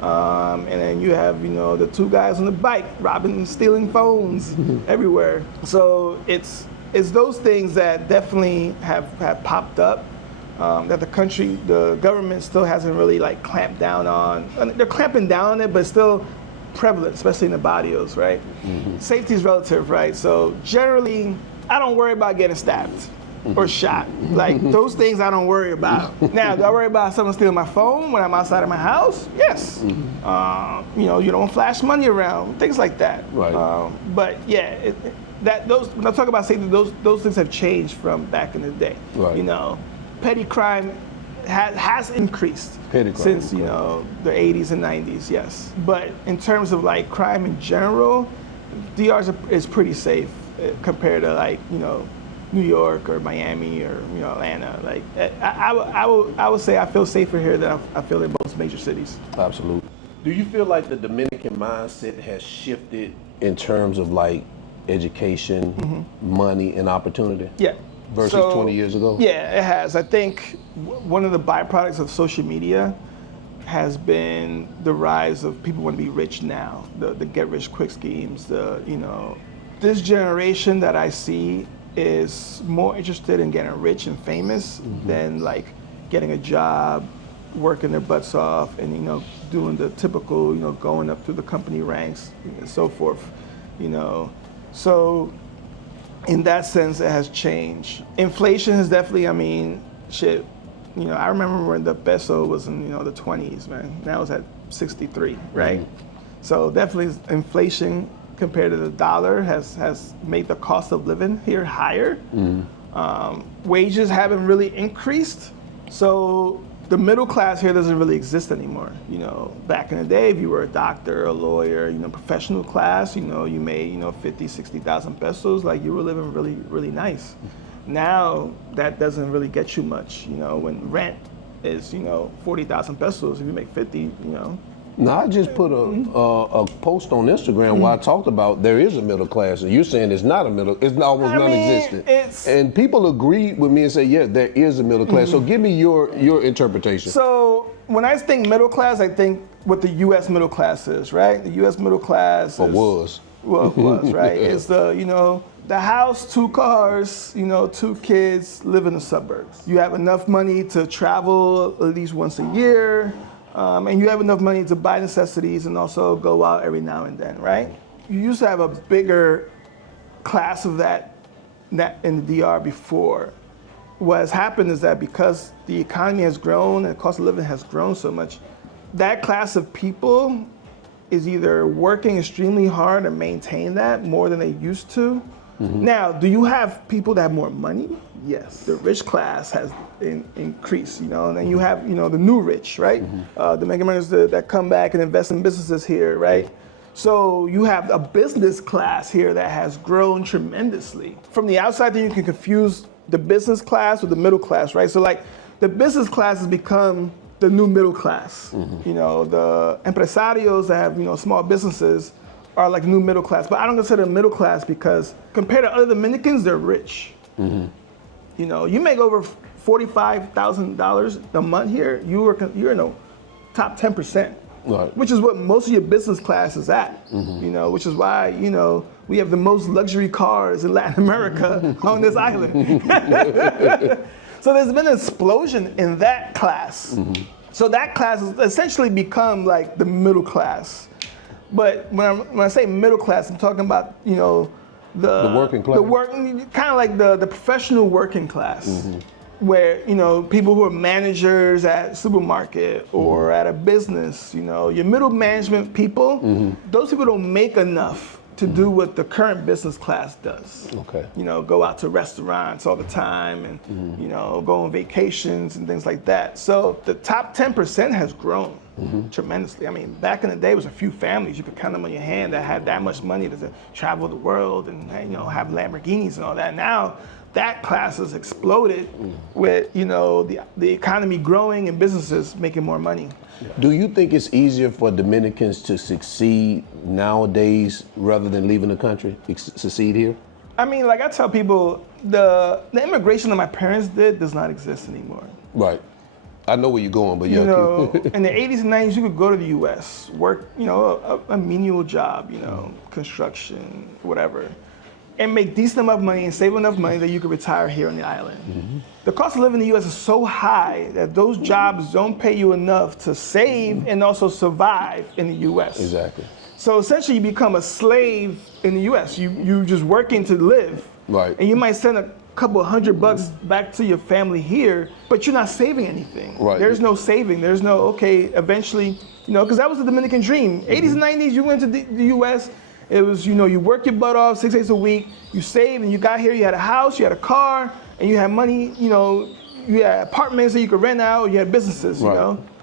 And then you have, the two guys on the bike robbing and stealing phones everywhere. So it's those things that definitely have popped up that the government still hasn't really like clamped down on. And they're clamping down on it, but it's still prevalent, especially in the barrios, right? Safety is relative, right? So generally, I don't worry about getting stabbed or shot. Like those things I don't worry about. Now, do I worry about someone stealing my phone when I'm outside of my house? Yes. You don't flash money around, things like that. Right. But yeah, when I talk about safety, those things have changed from back in the day. Right. Petty crime has increased since the 80s and 90s. Yes. But in terms of like crime in general, DR is pretty safe compared to like New York or Miami or Atlanta. Like I would say I feel safer here than I feel in most major cities. Absolutely. Do you feel like the Dominican mindset has shifted in terms of like education, money, and opportunity? Yeah. Versus 20 years ago? Yeah, it has. I think one of the byproducts of social media has been the rise of people want to be rich now. The get rich quick schemes. this generation that I see is more interested in getting rich and famous than like getting a job, working their butts off, and doing the typical, going up through the company ranks and so forth, So in that sense, it has changed. Inflation has definitely, I remember when the peso was in, the 20s, man. Now it's at 63, right? So definitely inflation compared to the dollar has made the cost of living here higher. Wages haven't really increased. So the middle class here doesn't really exist anymore. Back in the day, if you were a doctor, a lawyer, professional class, you made, 50, 60,000 pesos, like you were living really, really nice. Now that doesn't really get you much, when rent is, 40,000 pesos, if you make 50, Now, I just put a post on Instagram where I talked about there is a middle class, and you're saying it's not a middle, it's almost non-existent. And people agree with me and say, yeah, there is a middle class. So give me your interpretation. So when I think middle class, I think what the U.S. middle class is, right? The U.S. middle class was, right? It's the house, 2 cars, 2 kids, live in the suburbs. You have enough money to travel at least once a year. And you have enough money to buy necessities and also go out every now and then, right? You used to have a bigger class of that in the DR before. What has happened is that because the economy has grown and the cost of living has grown so much, that class of people is either working extremely hard to maintain that more than they used to. Now, do you have people that have more money? Yes. The rich class has increased, and then you have, the new rich, right? Dominican Americans that come back and invest in businesses here, right? So you have a business class here that has grown tremendously. From the outside, then you can confuse the business class with the middle class, right? So like the business class has become the new middle class. The empresarios that have, small businesses are like new middle class, but I don't consider them middle class because compared to other Dominicans, they're rich. You make over $45,000 a month here, you're in the top 10%, right. Which is what most of your business class is at. Which is why we have the most luxury cars in Latin America on this island. So there's been an explosion in that class. So that class has essentially become like the middle class. But when I say middle class, I'm talking about, the working class. Kind of like the professional working class, where, people who are managers at supermarket or at a business, your middle management people, those people don't make enough to do what the current business class does. Okay. Go out to restaurants all the time and, go on vacations and things like that. So the top 10% has grown tremendously. I mean, back in the day, it was a few families, you could count them on your hand that had that much money to travel the world and, have Lamborghinis and all that. Now, that class has exploded with, the economy growing and businesses making more money. Do you think it's easier for Dominicans to succeed nowadays rather than leaving the country, succeed here? I mean, like I tell people, the immigration that my parents did does not exist anymore. Right. I know where you're going, but yeah. In the 80s and 90s, you could go to the U.S., work, a menial job, construction, whatever, and make decent enough money and save enough money that you could retire here on the island. The cost of living in the U.S. is so high that those jobs don't pay you enough to save and also survive in the U.S. Exactly. So essentially, you become a slave in the U.S. You're just working to live. Right. And you might send a couple $100 back to your family here, but you're not saving anything. Right. There's no saving. There's no, eventually, because that was the Dominican dream. 80s and 90s, you went to the U.S., it was, you work your butt off 6 days a week, you saved, and you got here, you had a house, you had a car, and you had money, you had apartments that you could rent out, you had businesses,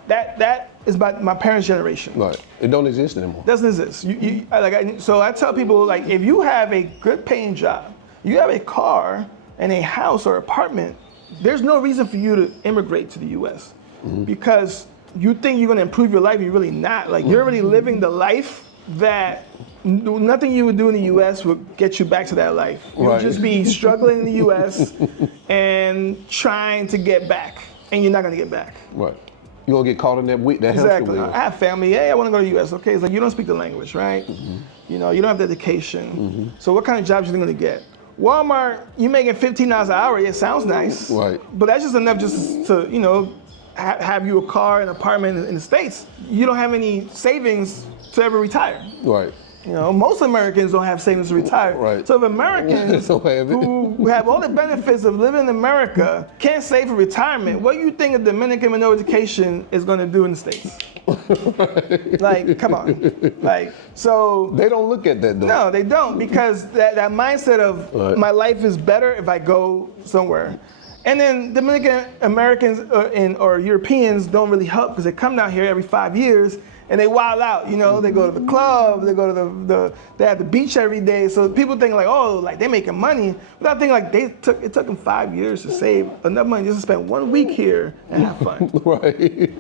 That is my parents' generation. Right. It don't exist anymore. Doesn't exist. So I tell people, if you have a good paying job, you have a car and a house or apartment, there's no reason for you to immigrate to the U.S. Because you think you're going to improve your life, you're really not. You're already living the life that nothing you would do in the U.S. would get you back to that life. You would just be struggling in the U.S. and trying to get back, and you're not going to get back. Right. You're gonna get caught in that hamster Exactly. wheel. I have family. Hey, I want to go to the U.S. Okay, it's like you don't speak the language, right? You know, you don't have the education. So what kind of jobs are you going to get? Walmart, you making $15 an hour. It sounds nice, Right? but that's just enough just to have you a car, an apartment in the States. You don't have any savings to ever retire. Right. You know, most Americans don't have savings to retire. Right. So if Americans who have all the benefits of living in America can't save for retirement, what do you think a Dominican with no education is going to do in the States? Like, come on. Like, so. They don't look at that though. No, they don't, because that mindset of my life is better if I go somewhere. And then Dominican Americans or Europeans don't really help because they come down here every 5 years and they wild out, you know, they go to the club, they go to they at the beach every day. So people think like, oh, like they making money. But I think like it took them 5 years to save enough money just to spend 1 week here and have fun. Right.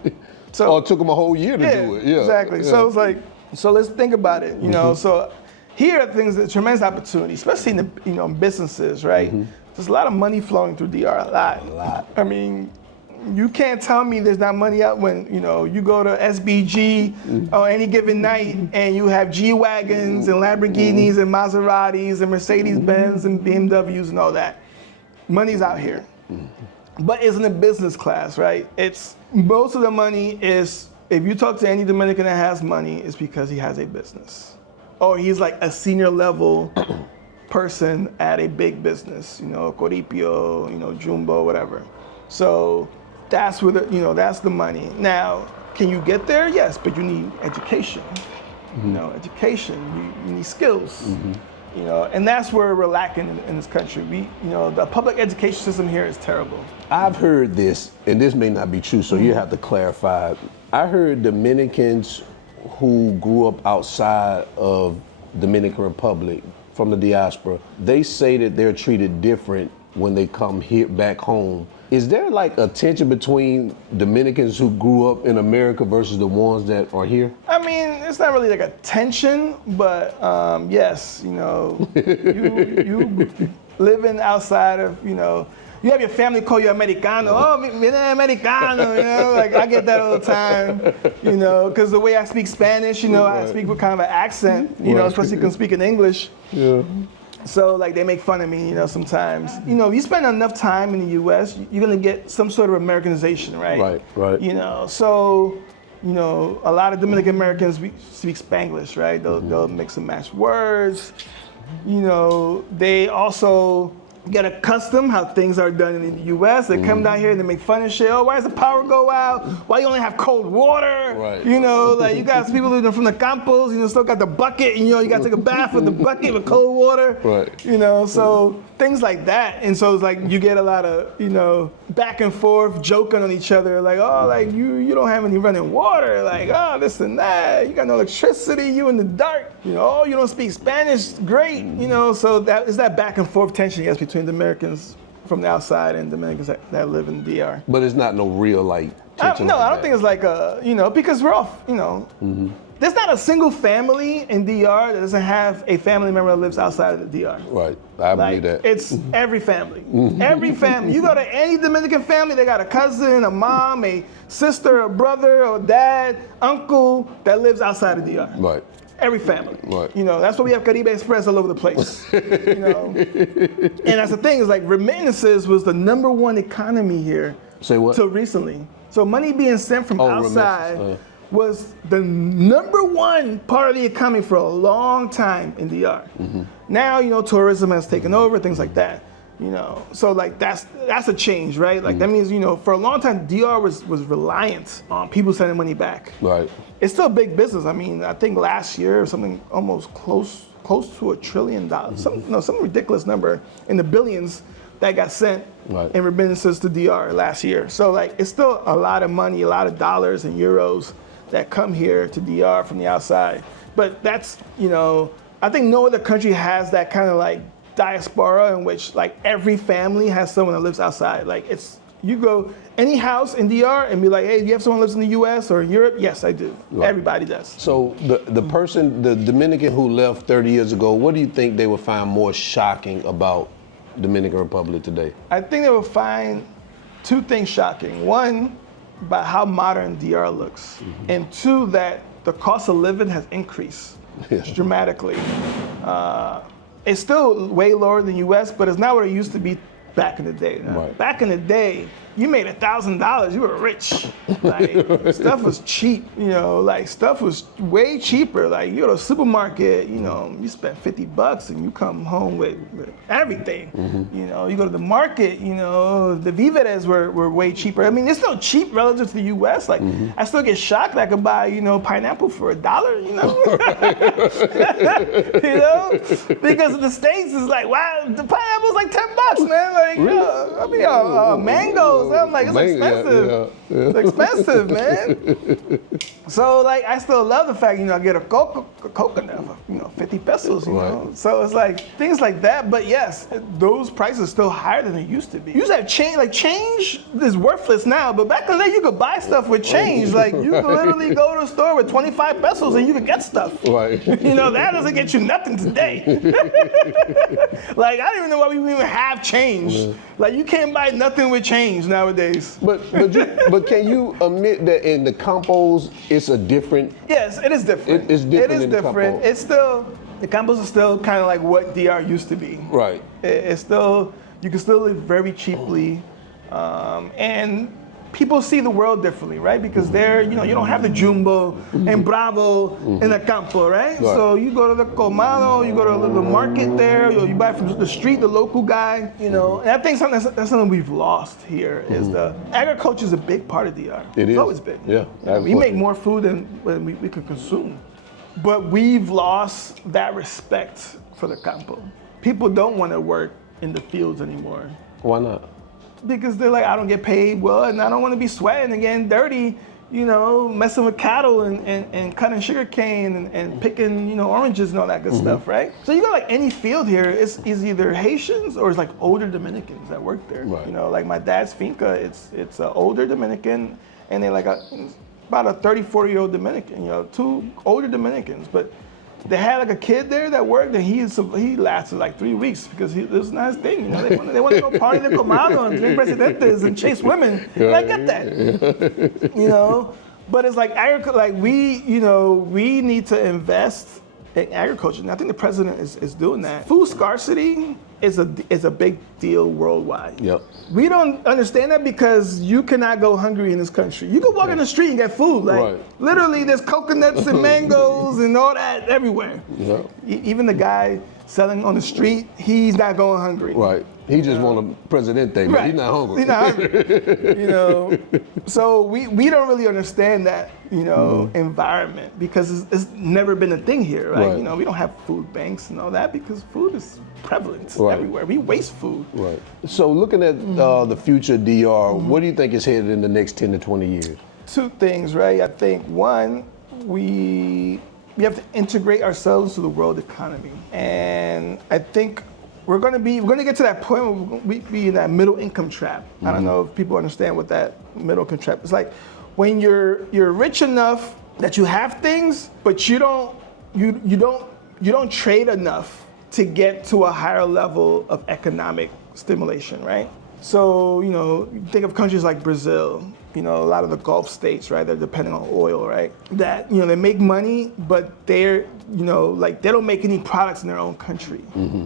So it took them a whole year to do it. Yeah. Exactly. Yeah. So it's like, so let's think about it, you know. So here are things that tremendous opportunity, especially in the businesses, right? There's a lot of money flowing through DR, a lot. I mean, you can't tell me there's not money out when, you go to SBG on any given night and you have G-Wagons and Lamborghinis and Maseratis and Mercedes-Benz and BMWs and all that. Money's out here. But it's in the business class, right? Most of the money is, if you talk to any Dominican that has money, it's because he has a business. Or he's like a senior level person at a big business, Coripio, Jumbo, whatever. So that's where that's the money. Now, can you get there? Yes, but you need education. Education. You need skills. And that's where we're lacking in this country. The public education system here is terrible. I've heard this, and this may not be true, so you have to clarify. I heard Dominicans who grew up outside of Dominican Republic from the diaspora, they say that they're treated different when they come here back home. Is there like a tension between Dominicans who grew up in America versus the ones that are here? I mean, it's not really like a tension, but yes, you living outside of, you have your family call you Americano. Oh, viene Americano, like I get that all the time, because the way I speak Spanish, I speak with kind of an accent, especially can speak in English. Yeah. So like they make fun of me, sometimes. You spend enough time in the U.S., you're gonna get some sort of Americanization, right? Right. So, a lot of Dominican Americans speak Spanglish, right? They'll mix and match words. They also get accustomed how things are done in the U.S. They come down here and they make fun of shit. Oh, why does the power go out? Why you only have cold water? Right. Like you got people living from the campos, still got the bucket, and you got to take a bath with the bucket with cold water. Right. So things like that. And so it's like you get a lot of, back and forth joking on each other, like, oh, like you don't have any running water, like, oh, this and that. You got no electricity, you in the dark. Oh, you don't speak Spanish, great. So that is that back and forth tension, yes, between the Americans from the outside and Dominicans that live in the DR. But it's not no real tension. No, I don't think it's like because we're all, there's not a single family in DR that doesn't have a family member that lives outside of the DR. Right, I believe that. It's every family. Every family. You go to any Dominican family, they got a cousin, a mom, a sister, a brother, or dad, uncle that lives outside of DR. Right. Every family. Right. That's why we have Caribe Express all over the place. And that's the thing, is like remittances was the #1 economy here. Say what? Till recently. So money being sent from outside was the #1 part of the economy for a long time in DR. Now, tourism has taken over, things like that. So like that's a change, right? Like that means, for a long time, DR was reliant on people sending money back. Right. It's still big business. I mean, I think last year something almost close to $1 trillion, some ridiculous number in the billions that got sent in remittances to DR last year. So like it's still a lot of money, a lot of dollars and euros that come here to DR from the outside. But that's, I think no other country has that kind of like diaspora in which like every family has someone that lives outside. Like you go any house in DR and be like, hey, do you have someone who lives in the US or Europe? Yes, I do. Right. Everybody does. So the Dominican who left 30 years ago, what do you think they would find more shocking about Dominican Republic today? I think they would find two things shocking. One, by how modern DR looks, and two, that the cost of living has increased dramatically. It's still way lower than US, but it's not what it used to be back in the day. Right. Back in the day, you made $1,000, you were rich. Like, stuff was cheap, like stuff was way cheaper. Like, you go to a supermarket, you spend $50 and you come home with everything. You go to the market, the víveres were way cheaper. I mean, it's still cheap relative to the US. Like, I still get shocked that I could buy, pineapple for $1, because in the States it's like, wow, the pineapple's like $10, man. Like, Really? Mangoes. I'm like, it's expensive. It's expensive, man. So like, I still love the fact, I get a coconut for 50 pesos, Right. So it's like things like that. But yes, those prices are still higher than they used to be. You used to have change. Like, change is worthless now, but back in the day, you could buy stuff with change. Like, you could literally go to a store with 25 pesos and you could get stuff. Right. That doesn't get you nothing today. Like, I don't even know why we even have change. Like, you can't buy nothing with change nowadays. But can you admit that in the campos it's a different? Yes, it is different. It's different. It is in the different. campo. It's still, the campos are still kind of like what DR used to be. Right. It's still, you can still live very cheaply, and people see the world differently, right? Because there, you don't have the Jumbo and Bravo in the campo, right? So you go to the Colmado, you go to a little market there, you buy from the street, the local guy, And I think that's something we've lost here, is the agriculture is a big part of DR. It's always been. Yeah. We make more food than we can consume. But we've lost that respect for the campo. People don't want to work in the fields anymore. Why not? Because they're like, I don't get paid well, and I don't want to be sweating and getting dirty, messing with cattle and cutting sugar cane and picking, oranges and all that good stuff, right? So you got like any field here, it's either Haitians or it's like older Dominicans that work there. Right. Like my dad's finca, it's an older Dominican, and they're like about a 30, 40-year-old Dominican, two older Dominicans, but they had like a kid there that worked, and he lasted like 3 weeks because this was not his thing. They want to go party the Comado and drink presidentes and chase women. And I get that. But it's like we need to invest in agriculture, and I think the president is doing that. Food scarcity is a big deal worldwide. Yep. We don't understand that because you cannot go hungry in this country. You can walk in the street and get food. Like, literally, there's coconuts and mangoes and all that everywhere. Yep. Even the guy selling on the street, he's not going hungry. Right. He just want a presidente, but he's not hungry. He's not hungry. So we don't really understand that, environment, because it's never been a thing here, right? We don't have food banks and all that because food is prevalent everywhere. We waste food. Right. So looking at the future of DR, what do you think is headed in the next 10 to 20 years? Two things, right? I think one, we have to integrate ourselves to the world economy, and I think we're going to get to that point where we be in that middle income trap. I don't know if people understand what that middle income trap is. Like, when you're rich enough that you have things, but you don't trade enough to get to a higher level of economic stimulation, right? So, you think of countries like Brazil, a lot of the Gulf states, right? They're dependent on oil, right? That, they make money, but they're, they don't make any products in their own country.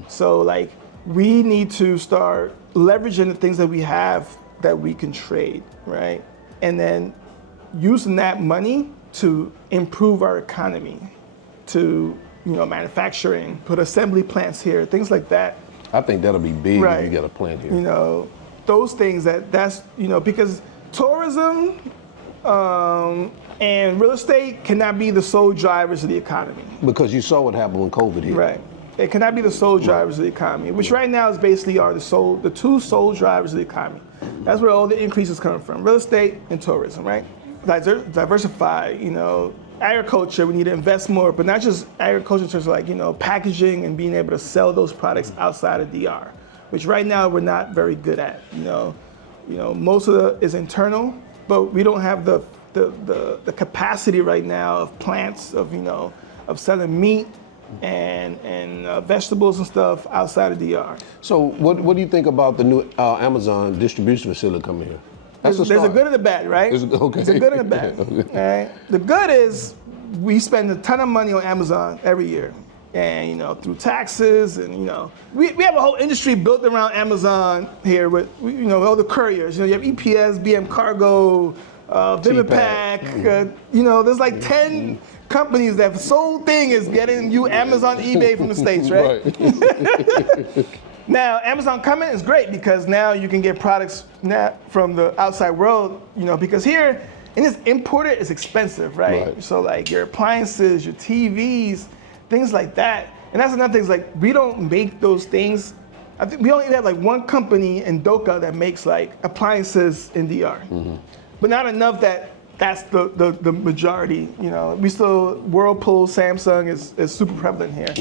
So, like, we need to start leveraging the things that we have that we can trade, right? And then using that money to improve our economy, to, manufacturing, put assembly plants here, things like that. I think that'll be big if you get a plant here. Those things that's, because tourism and real estate cannot be the sole drivers of the economy. Because you saw what happened when COVID hit. Right. It cannot be the sole drivers of the economy, which right now is basically the two sole drivers of the economy. That's where all the increases come from, real estate and tourism, right? Diversify, agriculture, we need to invest more, but not just agriculture in terms of like, packaging and being able to sell those products outside of DR, which right now we're not very good at. Most of it is internal, but we don't have the capacity right now of plants, of selling meat and vegetables and stuff outside of DR. So what do you think about the new Amazon distribution facility coming here? That's There's a good and a bad, right? Okay. There's a good and a bad. Okay. Right? The good is we spend a ton of money on Amazon every year. And through taxes, and we have a whole industry built around Amazon here with all the couriers. You have EPS, BM Cargo, Vivipack. There's like 10 companies that the sole thing is getting you Amazon, eBay from the States, right? Now, Amazon coming is great because now you can get products from the outside world, because here, and it's imported, it's expensive, right? So like your appliances, your TVs, things like that. And that's another thing, is like we don't make those things. I think we only have like one company in Doka that makes like appliances in DR. But not enough that's the majority. We still, Whirlpool, Samsung is super prevalent here.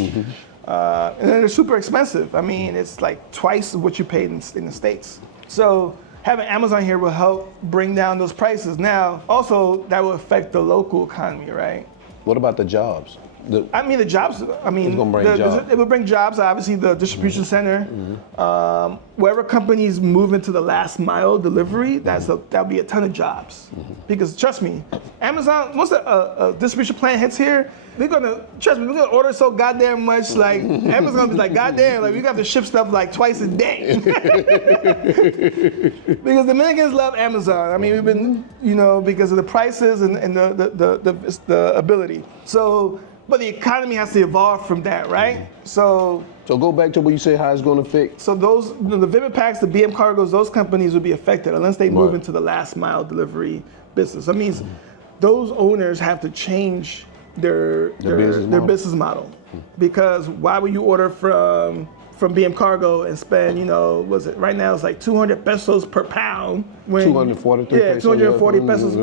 And then they're super expensive. I mean, it's like twice what you pay in the States. So having Amazon here will help bring down those prices. Now, also that will affect the local economy, right? What about the jobs? The jobs. It's gonna bring jobs. It will bring jobs. Obviously, the distribution center. Wherever companies move into the last mile delivery, that'll be a ton of jobs. Because trust me, Amazon, once a distribution plant hits here, we're gonna order so goddamn much. Like Amazon's gonna be like, goddamn, like we got to ship stuff like twice a day. Because Dominicans love Amazon. I mean, we've been, because of the prices and the ability. So. But the economy has to evolve from that, right? So go back to what you said, how it's going to affect. So those, the Vivipacks, the BM Cargos, those companies will be affected unless they move into the last mile delivery business. That means those owners have to change their business model. Because why would you order from BM Cargo and spend, right now it's like 200 pesos per pound. 243 pesos. Yeah, 240 pesos,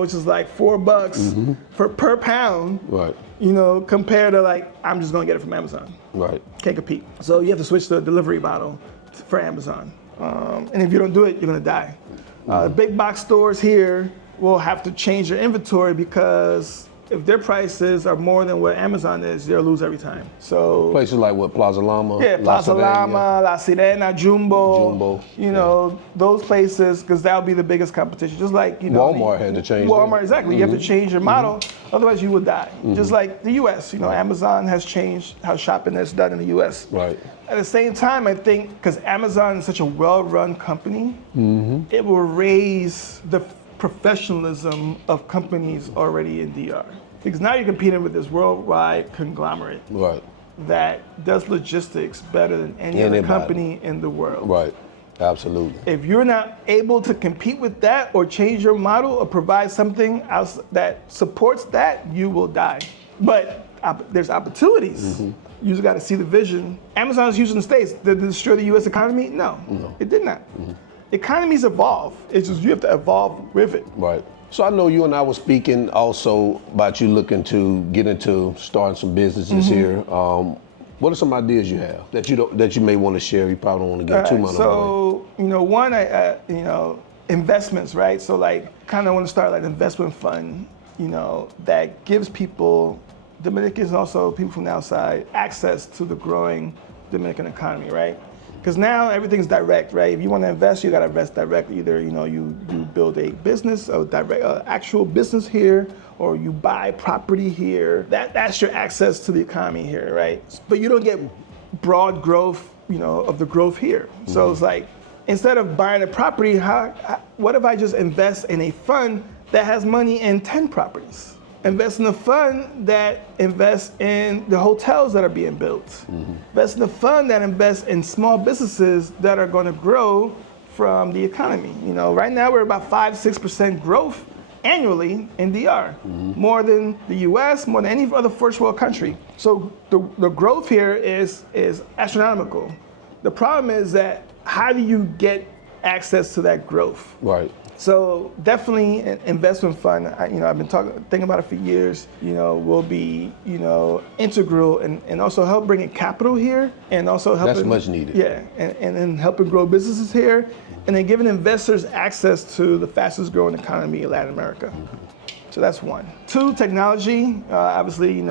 which is like $4 per pound. Right. Compared to like, I'm just gonna get it from Amazon. Right. Can't compete. So you have to switch to a delivery model for Amazon. And if you don't do it, you're gonna die. Big box stores here will have to change their inventory because if their prices are more than what Amazon is, they'll lose every time. So places like what, Plaza Llama? Yeah, Plaza Llama, La Sirena, Jumbo. Those places, because that'll be the biggest competition. Just like Walmart had to change. Walmart, exactly. You have to change your model, otherwise you will die. Just like the U.S. Amazon has changed how shopping is done in the U.S. Right. At the same time, I think because Amazon is such a well-run company, it will raise the professionalism of companies already in DR. Because now you're competing with this worldwide conglomerate that does logistics better than any other company in the world. Right, absolutely. If you're not able to compete with that or change your model or provide something else that supports that, you will die. But there's opportunities. You just got to see the vision. Amazon is using the States. Did it destroy the U.S. economy? No, it did not. Economies evolve. It's just you have to evolve with it. Right. So I know you and I were speaking also about you looking to get into starting some businesses here. What are some ideas you have that you may want to share? You probably don't want to get too much. So one, investments, right? So like, kind of want to start like an investment fund, that gives people, Dominicans and also people from the outside, access to the growing Dominican economy, right? Because now everything's direct, right? If you want to invest, you got to invest direct. Either you build a business, a direct actual business here, or you buy property here. That's your access to the economy here, right? But you don't get broad growth, of the growth here. So it's like, instead of buying a property, what if I just invest in a fund that has money in 10 properties? Invest in a fund that invests in the hotels that are being built. Invest in a fund that invests in small businesses that are going to grow from the economy. Right now we're about 5-6% growth annually in DR, more than the US, more than any other first world country. So the growth here is astronomical. The problem is that how do you get access to that growth? Right. So definitely an investment fund. I've been thinking about it for years. Will be integral and also help bring in capital here, and also helping. That's much needed. Yeah, and then helping grow businesses here, and then giving investors access to the fastest growing economy in Latin America. So that's one. Two, technology. Obviously,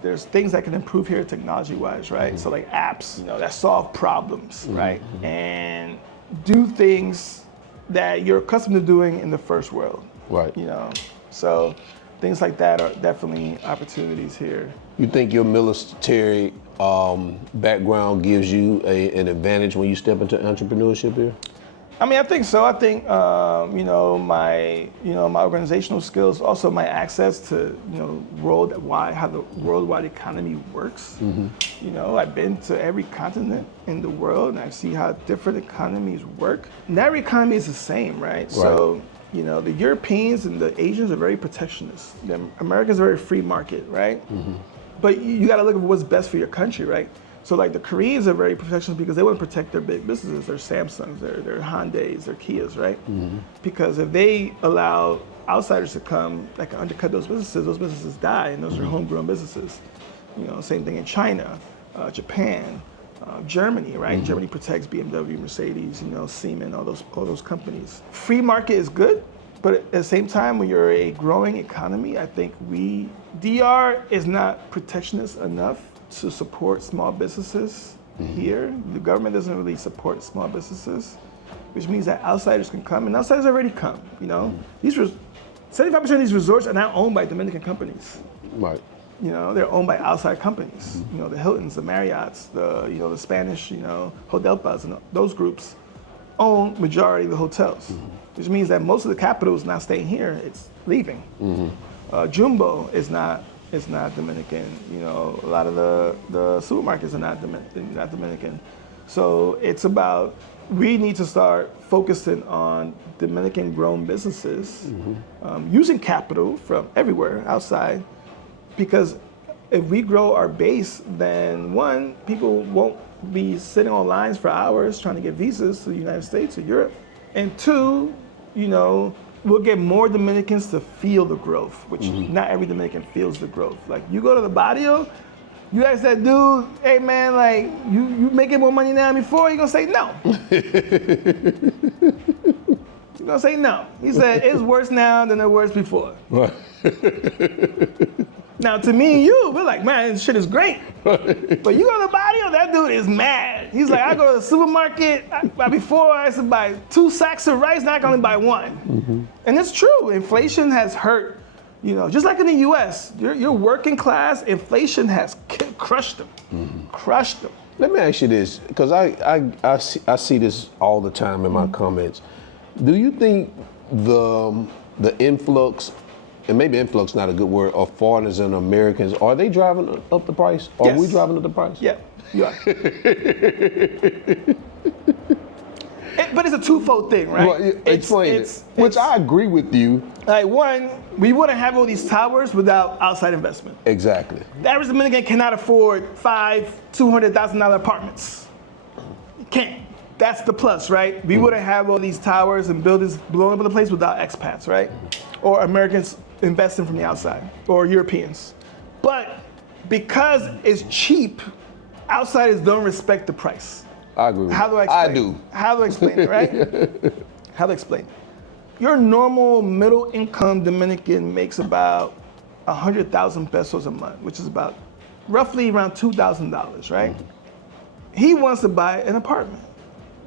there's things that can improve here technology-wise, right? So like apps, that solve problems, right? And do things that you're accustomed to doing in the first world. Right. You know, so things like that are definitely opportunities here. You think your military background gives you an advantage when you step into entrepreneurship here? I mean, I think so. I think my organizational skills, also my access to how the worldwide economy works. You know, I've been to every continent in the world, and I see how different economies work. And every economy is the same, right? So, you know, the Europeans and the Asians are very protectionist. The Americans are very free market, right? But you got to look at what's best for your country, right? So like the Koreans are very protectionist because they want to protect their big businesses, their Samsungs, their Hyundais, their Kias, right? Because if they allow outsiders to come that can undercut those businesses die, and those are homegrown businesses. You know, same thing in China, Japan, Germany, right? Germany protects BMW, Mercedes, you know, Siemens, all those companies. Free market is good, but at the same time, when you're a growing economy, I think DR is not protectionist enough to support small businesses here. The government doesn't really support small businesses, which means that outsiders can come, and outsiders already come, you know? 75% of these resorts are now owned by Dominican companies. Right. You know, they're owned by outside companies. You know, the Hiltons, the Marriotts, the Spanish, Hodelpas, and those groups own majority of the hotels, which means that most of the capital is not staying here, it's leaving. Jumbo is not Dominican. You know, a lot of the supermarkets are not Dominican. So it's about, we need to start focusing on Dominican-grown businesses, using capital from everywhere outside, because if we grow our base, then one, people won't be sitting on lines for hours trying to get visas to the United States or Europe. And two, you know, we'll get more Dominicans to feel the growth, which not every Dominican feels the growth. Like, you go to the barrio, you ask that dude, hey man, like, you making more money now than before? He gonna say no. He gonna say no. He said, it's worse now than it was before. Right. Now, to me and you, we're like, man, this shit is great. But you go to the barrio, that dude is mad. He's like, I go to the supermarket, before I used to buy 2 sacks of rice, now I can only buy 1. And it's true, inflation has hurt, you know, just like in the US, your working class, inflation has crushed them, crushed them. Let me ask you this, because I see this all the time in my comments. Do you think the influx, and maybe influx not a good word, of foreigners and Americans, are they driving up the price? Are we driving up the price? Yeah, you are. But it's a twofold thing, right? Well, explain it. Which I agree with you. Like, one, we wouldn't have all these towers without outside investment. Exactly. The average Dominican cannot afford 5 $200,000 apartments. You can't. That's the plus, right? We wouldn't have all these towers and buildings blowing up in the place without expats, right? Or Americans investing from the outside, or Europeans. But because it's cheap, outsiders don't respect the price. I agree. How do I explain? I do. How do I explain it, right? How do I explain? Your normal middle income Dominican makes about 100,000 pesos a month, which is about roughly around $2,000, right? He wants to buy an apartment.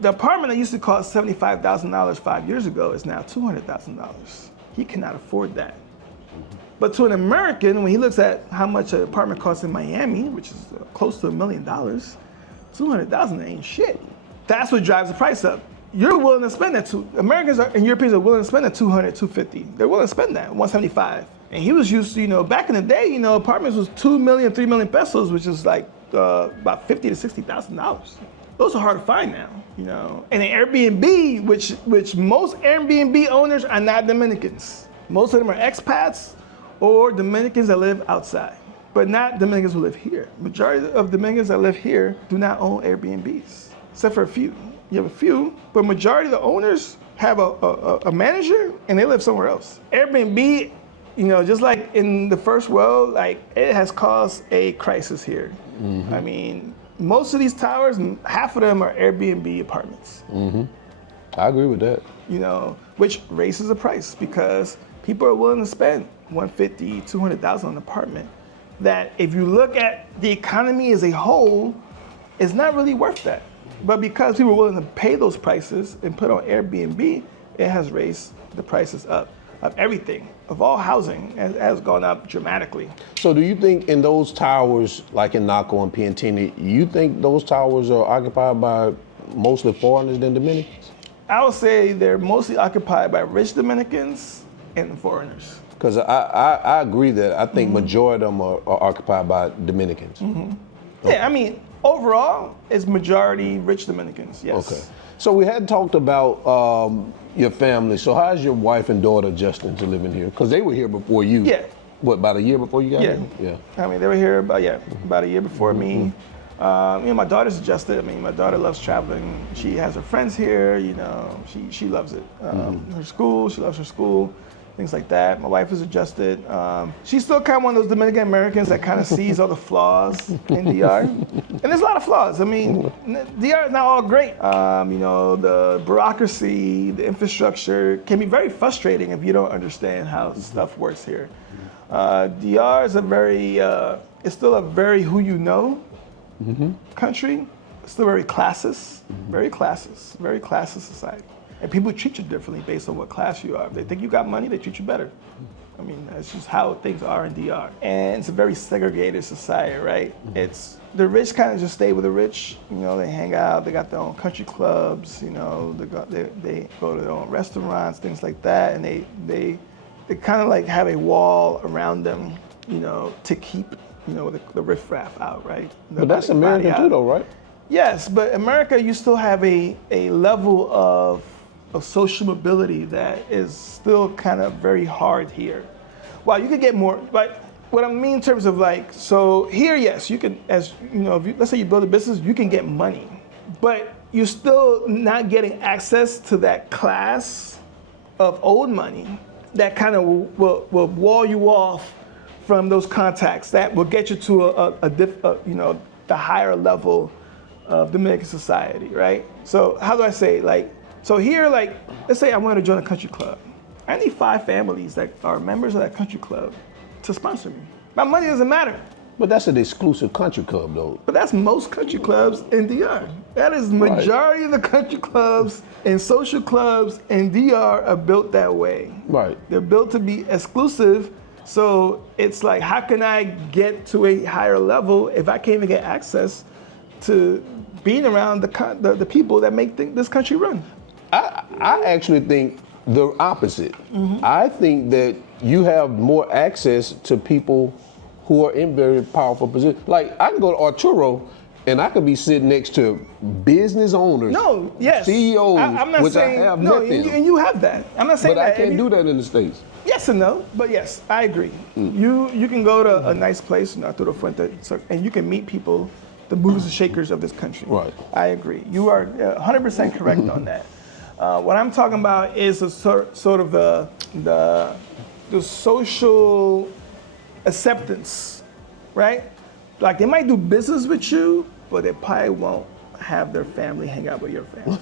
The apartment that used to cost $75,000 5 years ago is now $200,000. He cannot afford that. But to an American, when he looks at how much an apartment costs in Miami, which is close to $1 million, $200,000 ain't shit. That's what drives the price up. You're willing to spend that. Americans and Europeans are willing to spend that $200, $250. They're willing to spend that, $175. And he was used to, back in the day, apartments was 2 million, 3 million pesos, which is like about $50,000 to $60,000. Those are hard to find now, And an Airbnb, which most Airbnb owners are not Dominicans. Most of them are expats or Dominicans that live outside, but not Dominicans who live here. Majority of Dominicans that live here do not own Airbnbs, except for a few. You have a few, but majority of the owners have a manager and they live somewhere else. Airbnb, just like in the first world, like it has caused a crisis here. I mean, most of these towers, half of them are Airbnb apartments. I agree with that. Which raises the price because people are willing to spend $150,000, $200,000 on an apartment. That if you look at the economy as a whole, it's not really worth that. But because people are willing to pay those prices and put on Airbnb, it has raised the prices up of everything, of all housing, has gone up dramatically. So do you think in those towers, like in Naco and Piantini, you think those towers are occupied by mostly foreigners than Dominicans? I would say they're mostly occupied by rich Dominicans and foreigners. Because I agree that I think majority of them are occupied by Dominicans. Yeah, I mean, overall, it's majority rich Dominicans, yes. Okay. So we had talked about your family. So how's your wife and daughter adjusting to living here? Because they were here before you. Yeah. What, about a year before you got Yeah. here? Yeah. I mean, they were here about a year before me. My daughter's adjusted. I mean, my daughter loves traveling. She has her friends here, she loves it. Her school, she loves her school, things like that. My wife is adjusted. She's still kind of one of those Dominican Americans that kind of sees all the flaws in DR. And there's a lot of flaws. I mean, DR is not all great. The bureaucracy, the infrastructure can be very frustrating if you don't understand how stuff works here. DR is it's still a very who you know country. It's still very classist, very classist society. And people treat you differently based on what class you are. If they think you got money, they treat you better. I mean, that's just how things are in DR. And it's a very segregated society, right? It's the rich kind of just stay with the rich. They hang out, they got their own country clubs, they go to their own restaurants, things like that. And they kind of like have a wall around them, to keep, the riffraff out, right? But that's American too, though, right? Yes, but America, you still have a level of social mobility that is still kind of very hard here. While you could get more, like, what I mean in terms of so here, yes, you can, let's say you build a business, you can get money, but you're still not getting access to that class of old money that kind of will wall you off from those contacts that will get you to the higher level of Dominican society, right? So how do I say, so here, let's say I want to join a country club. I need 5 families that are members of that country club to sponsor me. My money doesn't matter. But that's an exclusive country club, though. But that's most country clubs in DR. That is majority of the country clubs and social clubs in DR are built that way. Right. They're built to be exclusive. So it's like, how can I get to a higher level if I can't even get access to being around the people that make this country run? I actually think the opposite. I think that you have more access to people who are in very powerful positions. Like, I can go to Arturo and I could be sitting next to business owners, CEOs, I'm not which saying, I have no, nothing. and you have that. I'm not saying but that. I can't do that in the States. Yes and no, but yes, I agree. You can go to a nice place in Arturo Fuente and you can meet people, the movers and shakers of this country. Right. I agree. You are 100% correct on that. What I'm talking about is a sort of the social acceptance, right? Like, they might do business with you, but they probably won't have their family hang out with your family.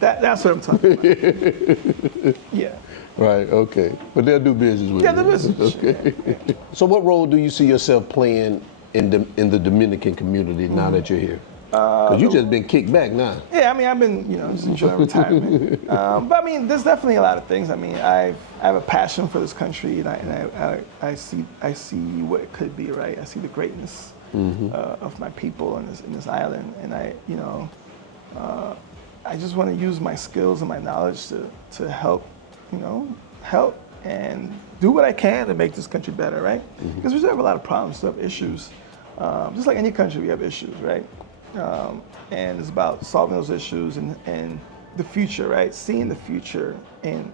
That's what I'm talking about. Yeah. Right, okay. But they'll do business with you. Yeah, the business. Okay. So what role do you see yourself playing in the Dominican community now that you're here? Because you just been kicked back now. Yeah, I mean, I've been, just enjoying retirement. But I mean, there's definitely a lot of things. I mean, I have a passion for this country, and I see what it could be, right? I see the greatness of my people in this island, and I just want to use my skills and my knowledge to help, help and do what I can to make this country better, right? Because we still have a lot of problems, still have issues. Just like any country, we have issues, right? And it's about solving those issues and the future, right? Seeing the future and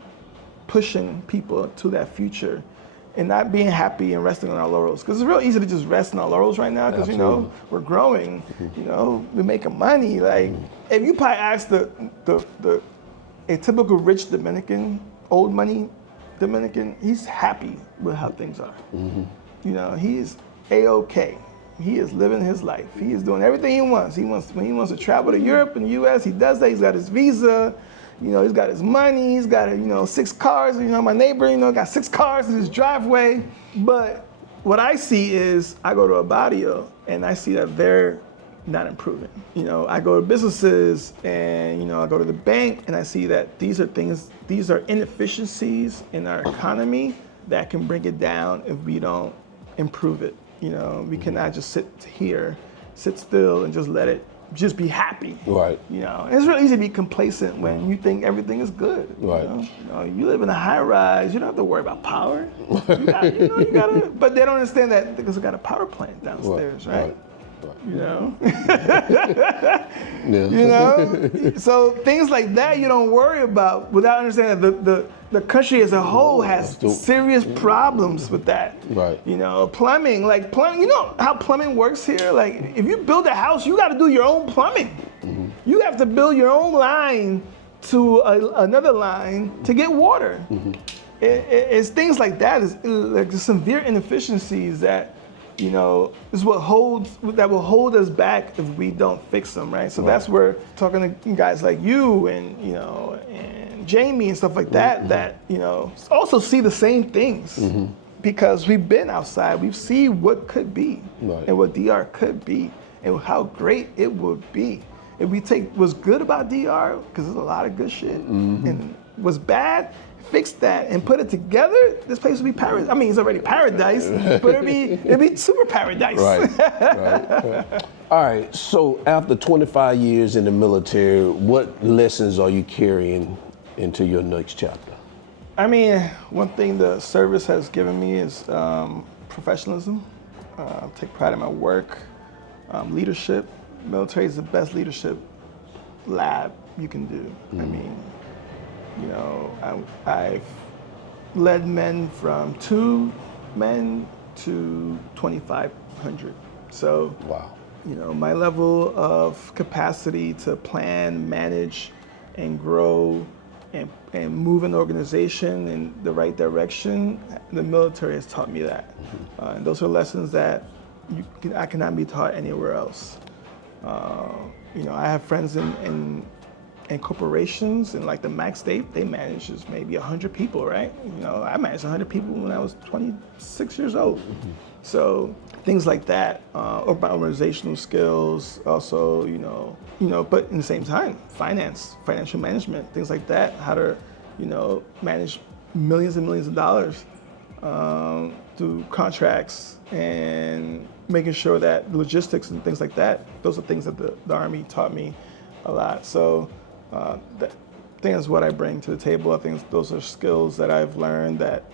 pushing people to that future and not being happy and resting on our laurels. Because it's real easy to just rest on our laurels right now because, we're growing, we're making money. Like, if you probably ask a typical rich Dominican, old money Dominican, he's happy with how things are. He's A-okay. He is living his life. He is doing everything he wants. When he wants to travel to Europe and the US, he does that. He's got his visa, he's got his money, he's got 6 cars. My neighbor, got 6 cars in his driveway. But what I see is, I go to a barrio and I see that they're not improving. You know, I go to businesses and, you know, I go to the bank and I see that these are inefficiencies in our economy that can bring it down if we don't improve it. You know, we cannot just sit still and just let it just be happy. Right. You know, and it's real easy to be complacent when you think everything is good. Right. You know, you live in a high rise, you don't have to worry about power. You gotta, but they don't understand that because we got a power plant downstairs, right? You know? Yeah. You know? So things like that you don't worry about without understanding that the country as a whole has serious problems with that. Right. You know, plumbing, you know how plumbing works here? Like, if you build a house, you gotta do your own plumbing. Mm-hmm. You have to build your own line to another line to get water. Mm-hmm. It's things like that, it's like the severe inefficiencies that, you know, is what will hold us back if we don't fix them, right? So that's where talking to guys like you and, you know, and Jamie and stuff like that, that, you know, also see the same things because we've been outside, we've seen what could be and what DR could be and how great it would be. If we take what's good about DR, because there's a lot of good shit, and what's bad, fix that and put it together, this place would be paradise. I mean, it's already paradise, but it'd be super paradise. Right. All right, so after 25 years in the military, what lessons are you carrying into your next chapter? I mean, one thing the service has given me is professionalism. Take pride in my work, leadership. Military is the best leadership lab you can do. I mean, you know, I've led men from 2 men to 2,500. So, you know, my level of capacity to plan, manage, and grow and move an organization in the right direction, the military has taught me that. And those are lessons that I cannot be taught anywhere else. You know, I have friends in corporations, and like the max they manage is maybe 100 people, right? You know, I managed 100 people when I was 26 years old. So things like that, or my organizational skills, also, you know, but in the same time, financial management, things like that, how to, you know, manage millions and millions of dollars through contracts and making sure that logistics and things like that, those are things that the Army taught me a lot. So that I think is what I bring to the table. I think those are skills that I've learned that,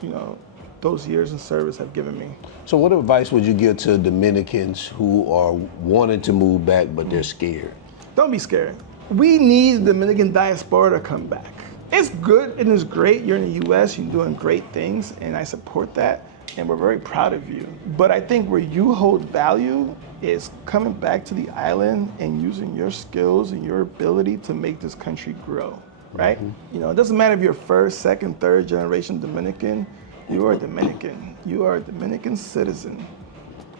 you know, those years in service have given me. So what advice would you give to Dominicans who are wanting to move back, but they're scared? Don't be scared. We need the Dominican Diaspora to come back. It's good and it's great. You're in the US, you're doing great things, and I support that, and we're very proud of you. But I think where you hold value is coming back to the island and using your skills and your ability to make this country grow, right? You know, it doesn't matter if you're first, second, third generation Dominican, you are Dominican. You are a Dominican citizen.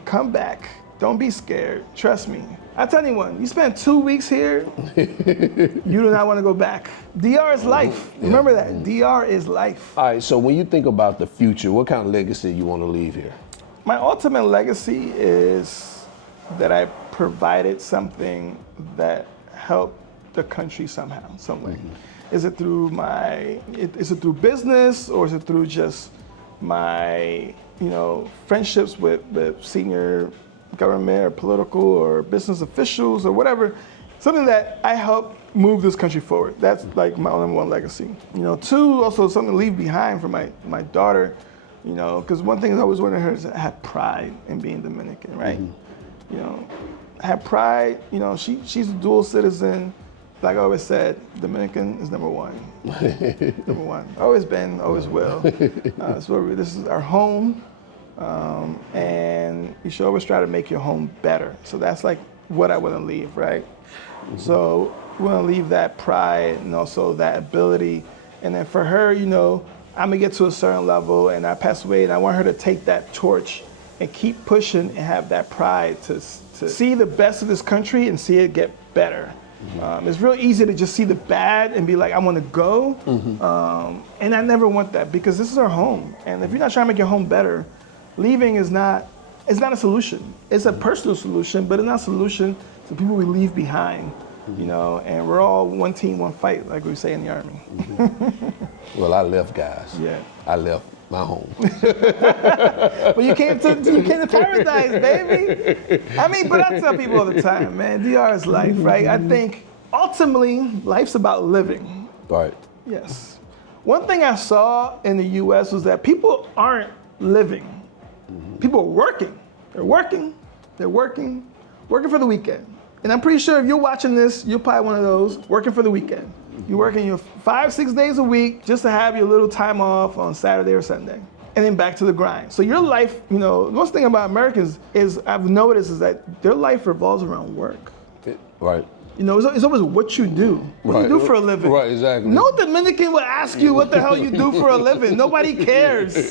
Come back. Don't be scared. Trust me. I tell anyone, you spend 2 weeks here, you do not want to go back. DR is life. Remember that. DR is life. All right, so when you think about the future, what kind of legacy you want to leave here? My ultimate legacy is that I provided something that helped the country somehow, some way. Is it through is it through business, or is it through just my, you know, friendships with senior government or political or business officials or whatever, something that I help move this country forward. That's like my number one legacy. You know, 2, also something to leave behind for my daughter, you know, because one thing I always wanted her is to have pride in being Dominican, right? You know, have pride, you know, she's a dual citizen. Like I always said, Dominican is number one. Number one. Always been, always will. So this is our home, and you should always try to make your home better. So that's like what I want to leave, right? So we want to leave that pride and also that ability. And then for her, you know, I'm gonna get to a certain level and I pass away, and I want her to take that torch and keep pushing and have that pride to see the best of this country and see it get better. It's real easy to just see the bad and be like, I want to go. And I never want that, because this is our home. And if you're not trying to make your home better, leaving is not it's not a solution. It's a personal solution, but it's not a solution to people we leave behind. You know, and we're all one team, one fight, like we say in the Army. Well, I left, guys. Yeah. I left my home. But you came to paradise, baby. I mean, but I tell people all the time, man, DR is life, right? I think ultimately life's about living. Right. Yes. One thing I saw in the US was that people aren't living. People are working. They're working for the weekend. And I'm pretty sure if you're watching this, you're probably one of those working for the weekend. You're working your 5-6 days a week just to have your little time off on Saturday or Sunday. And then back to the grind. So your life, you know, the most thing about Americans is I've noticed is that their life revolves around work. Right. You know, it's always what you do. What you do for a living. Right, exactly. No Dominican will ask you what the hell you do for a living. Nobody cares.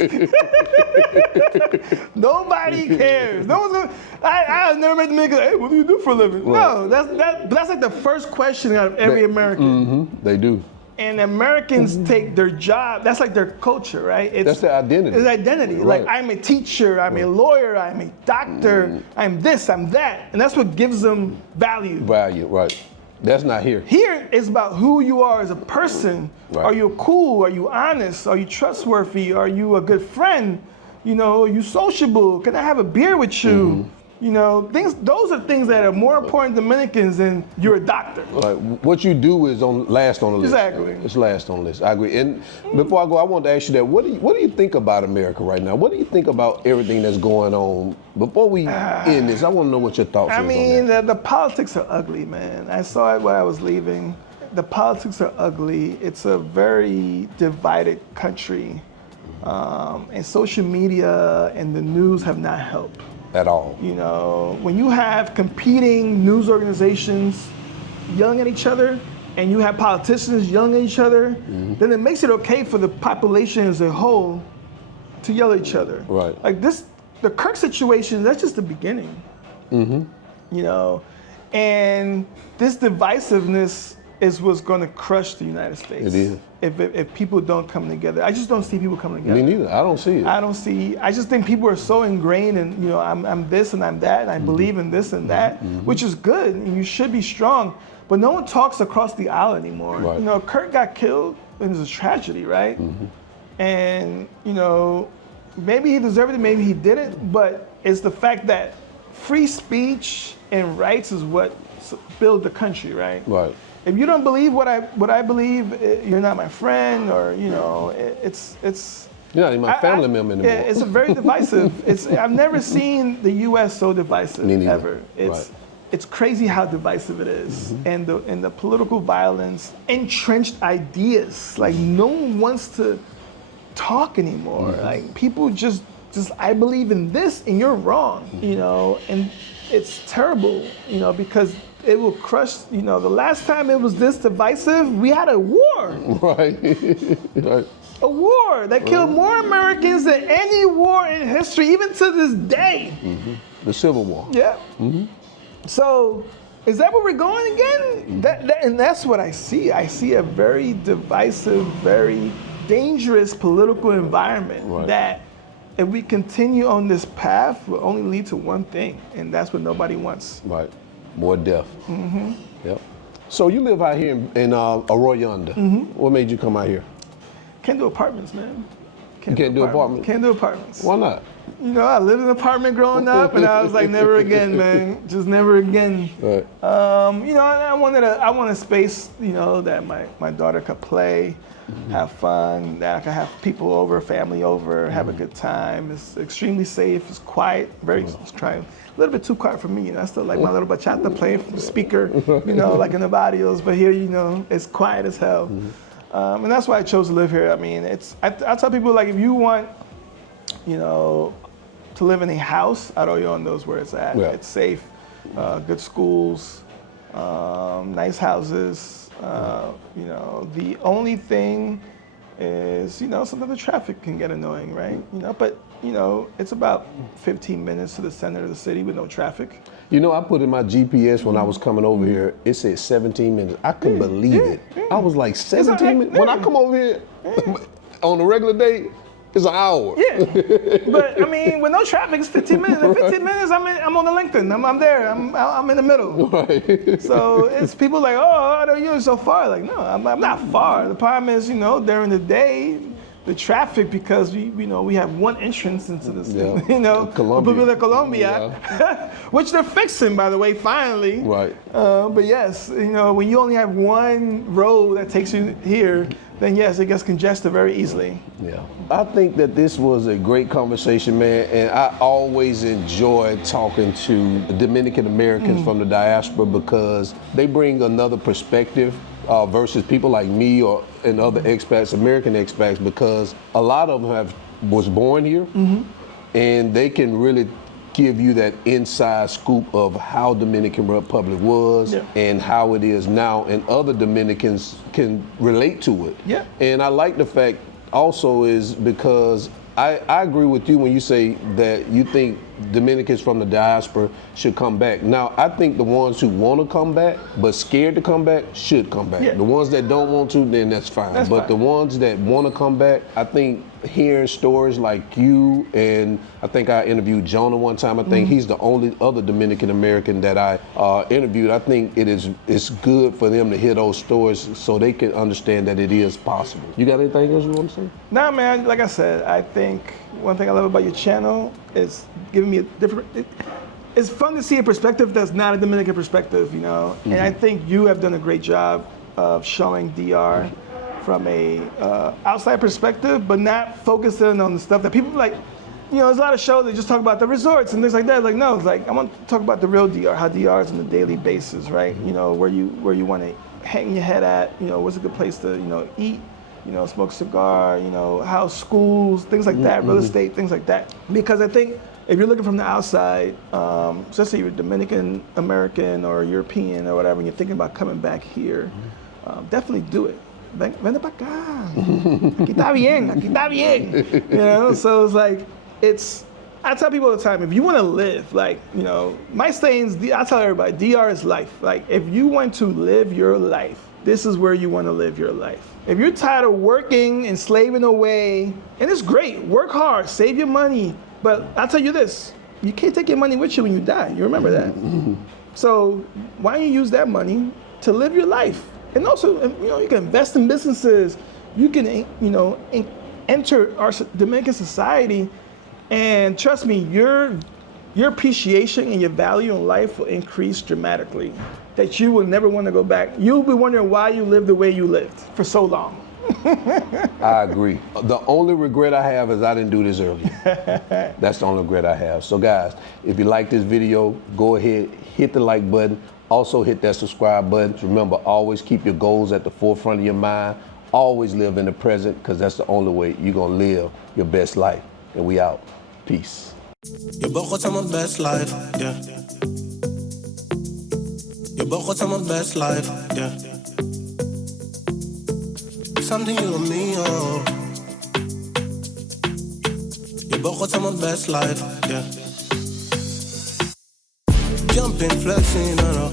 Nobody cares. No one's gonna. I've never met Dominicans. Hey, what do you do for a living? Right. No, that's like the first question out of every American. They do. And Americans take their job, that's like their culture, right? That's their identity. It's identity. Right. Like, I'm a teacher, I'm a lawyer, I'm a doctor, I'm this, I'm that. And that's what gives them value. Value, right. That's not here. Here, it's about who you are as a person. Right. Are you cool? Are you honest? Are you trustworthy? Are you a good friend? You know, are you sociable? Can I have a beer with you? You know, those are things that are more important to Dominicans than you're a doctor. Right. What you do is last on the list. Exactly. It's last on the list. I agree. And before I go, I want to ask you that. What do you think about America right now? What do you think about everything that's going on? Before we end this, I want to know what your thoughts are on that. I mean, the politics are ugly, man. I saw it when I was leaving. The politics are ugly. It's a very divided country. And social media and the news have not helped. At all. You know, when you have competing news organizations yelling at each other and you have politicians yelling at each other, then it makes it okay for the population as a whole to yell at each other. Right. Like the Kirk situation, that's just the beginning. You know, and this divisiveness is what's going to crush the United States. It is. If people don't come together. I just don't see people coming together. Me neither. I don't see it. I just think people are so ingrained in, you know, I'm this and I'm that, and I believe in this and that, which is good, and you should be strong. But no one talks across the aisle anymore. Right. You know, Kurt got killed, and it's a tragedy, right? And, you know, maybe he deserved it, maybe he didn't, but it's the fact that free speech and rights is what build the country, right? Right. If you don't believe what I believe, you're not my friend, or, you know, it's. You're not even my family member anymore. It's a very divisive. I've never seen the U.S. so divisive ever. It's crazy how divisive it is, and the political violence, entrenched ideas. Like no one wants to talk anymore. Like people just I believe in this, and you're wrong. You know, and it's terrible. You know, because it will crush, you know, the last time it was this divisive, we had a war. Right. Right. A war that killed more Americans than any war in history, even to this day. The Civil War. Yeah. So, is that where we're going again? And that's what I see. I see a very divisive, very dangerous political environment that if we continue on this path will only lead to one thing, and that's what nobody wants. Right. More death. Yep. So you live out here in Arroyo Hondo. What made you come out here? Can't do apartments, man. You can't do apartments? Can't do apartments. Why not? You know, I lived in an apartment growing up, and I was like, never again, man. Just never again. Right. You know, I wanted a space, you know, that my daughter could play, have fun, that I could have people over, family over, have a good time. It's extremely safe. It's quiet. It's trying. A little bit too quiet for me, you know. I still like my little bachata playing from the speaker, you know, like in the barrios. But here, you know, it's quiet as hell. And that's why I chose to live here. I mean, I tell people, like, if you want, you know, to live in a house, Arroyo Hondo is where it's at. Yeah. It's safe, good schools, nice houses. You know, the only thing is, you know, sometimes the traffic can get annoying, right? You know, but, you know, it's about 15 minutes to the center of the city with no traffic. You know, I put in my GPS when I was coming over here, it said 17 minutes. I couldn't believe it. I was like, 17 minutes? When I come over here on a regular day, It's an hour. Yeah, but I mean, with no traffic, it's 15 minutes. In 15 minutes, I'm on the LinkedIn. I'm there. I'm in the middle. Right. So it's people like, oh, I don't use so far. Like, no, I'm not far. The problem is, during the day, the traffic, because we have one entrance into this thing, Colombia, which they're fixing, by the way, finally. Right. But yes, when you only have one road that takes you here, then yes, it gets congested very easily. Yeah. I think that this was a great conversation, man, and I always enjoy talking to Dominican Americans from the diaspora because they bring another perspective versus people like me and other expats, American expats, because a lot of them was born here, and they can really give you that inside scoop of how Dominican Republic was and how it is now, and other Dominicans can relate to it. Yeah. And I like the fact also is because I agree with you when you say that you think Dominicans from the diaspora should come back. Now, I think the ones who want to come back but scared to come back should come back. Yeah. The ones that don't want to, then that's fine. That's but fine. the ones that want to come back, I think hearing stories like you, and I think I interviewed Jonah one time. I think he's the only other Dominican American that I interviewed. I think it's good for them to hear those stories so they can understand that it is possible. You got anything else you want to say? Nah, man, like I said, I think one thing I love about your channel is giving me a different, it's fun to see a perspective that's not a Dominican perspective, And I think you have done a great job of showing DR from a outside perspective, but not focusing on the stuff that people like. There's a lot of shows that just talk about the resorts and things like that. Like, no, it's like I want to talk about the real DR, how DR is on a daily basis, right? Where you want to hang your head at. What's a good place to eat. Smoke a cigar. How schools, things like that, real estate, things like that. Because I think if you're looking from the outside, especially if you're Dominican American or European or whatever, and you're thinking about coming back here, definitely do it. Vente pa' acá. Aquí está bien. So it's like, I tell people all the time, if you want to live, like, my sayings, I tell everybody, DR is life. Like, if you want to live your life, this is where you want to live your life. If you're tired of working and slaving away, and it's great, work hard, save your money, but I'll tell you this, you can't take your money with you when you die. You remember that. So why don't you use that money to live your life? And also, you can invest in businesses. You can, enter our Dominican society, and trust me, your appreciation and your value in life will increase dramatically. That you will never want to go back. You'll be wondering why you lived the way you lived for so long. I agree. The only regret I have is I didn't do this earlier. That's the only regret I have. So guys, if you like this video, go ahead, hit the like button. Also hit that subscribe button. Remember, always keep your goals at the forefront of your mind. Always live in the present, because that's the only way you're going to live your best life. And we out. Peace. Je begon aan mijn best life, yeah. Je begon aan mijn best life, yeah. Something you and me, oh. Je begon aan mijn best life, yeah. Jumping, flexing, no.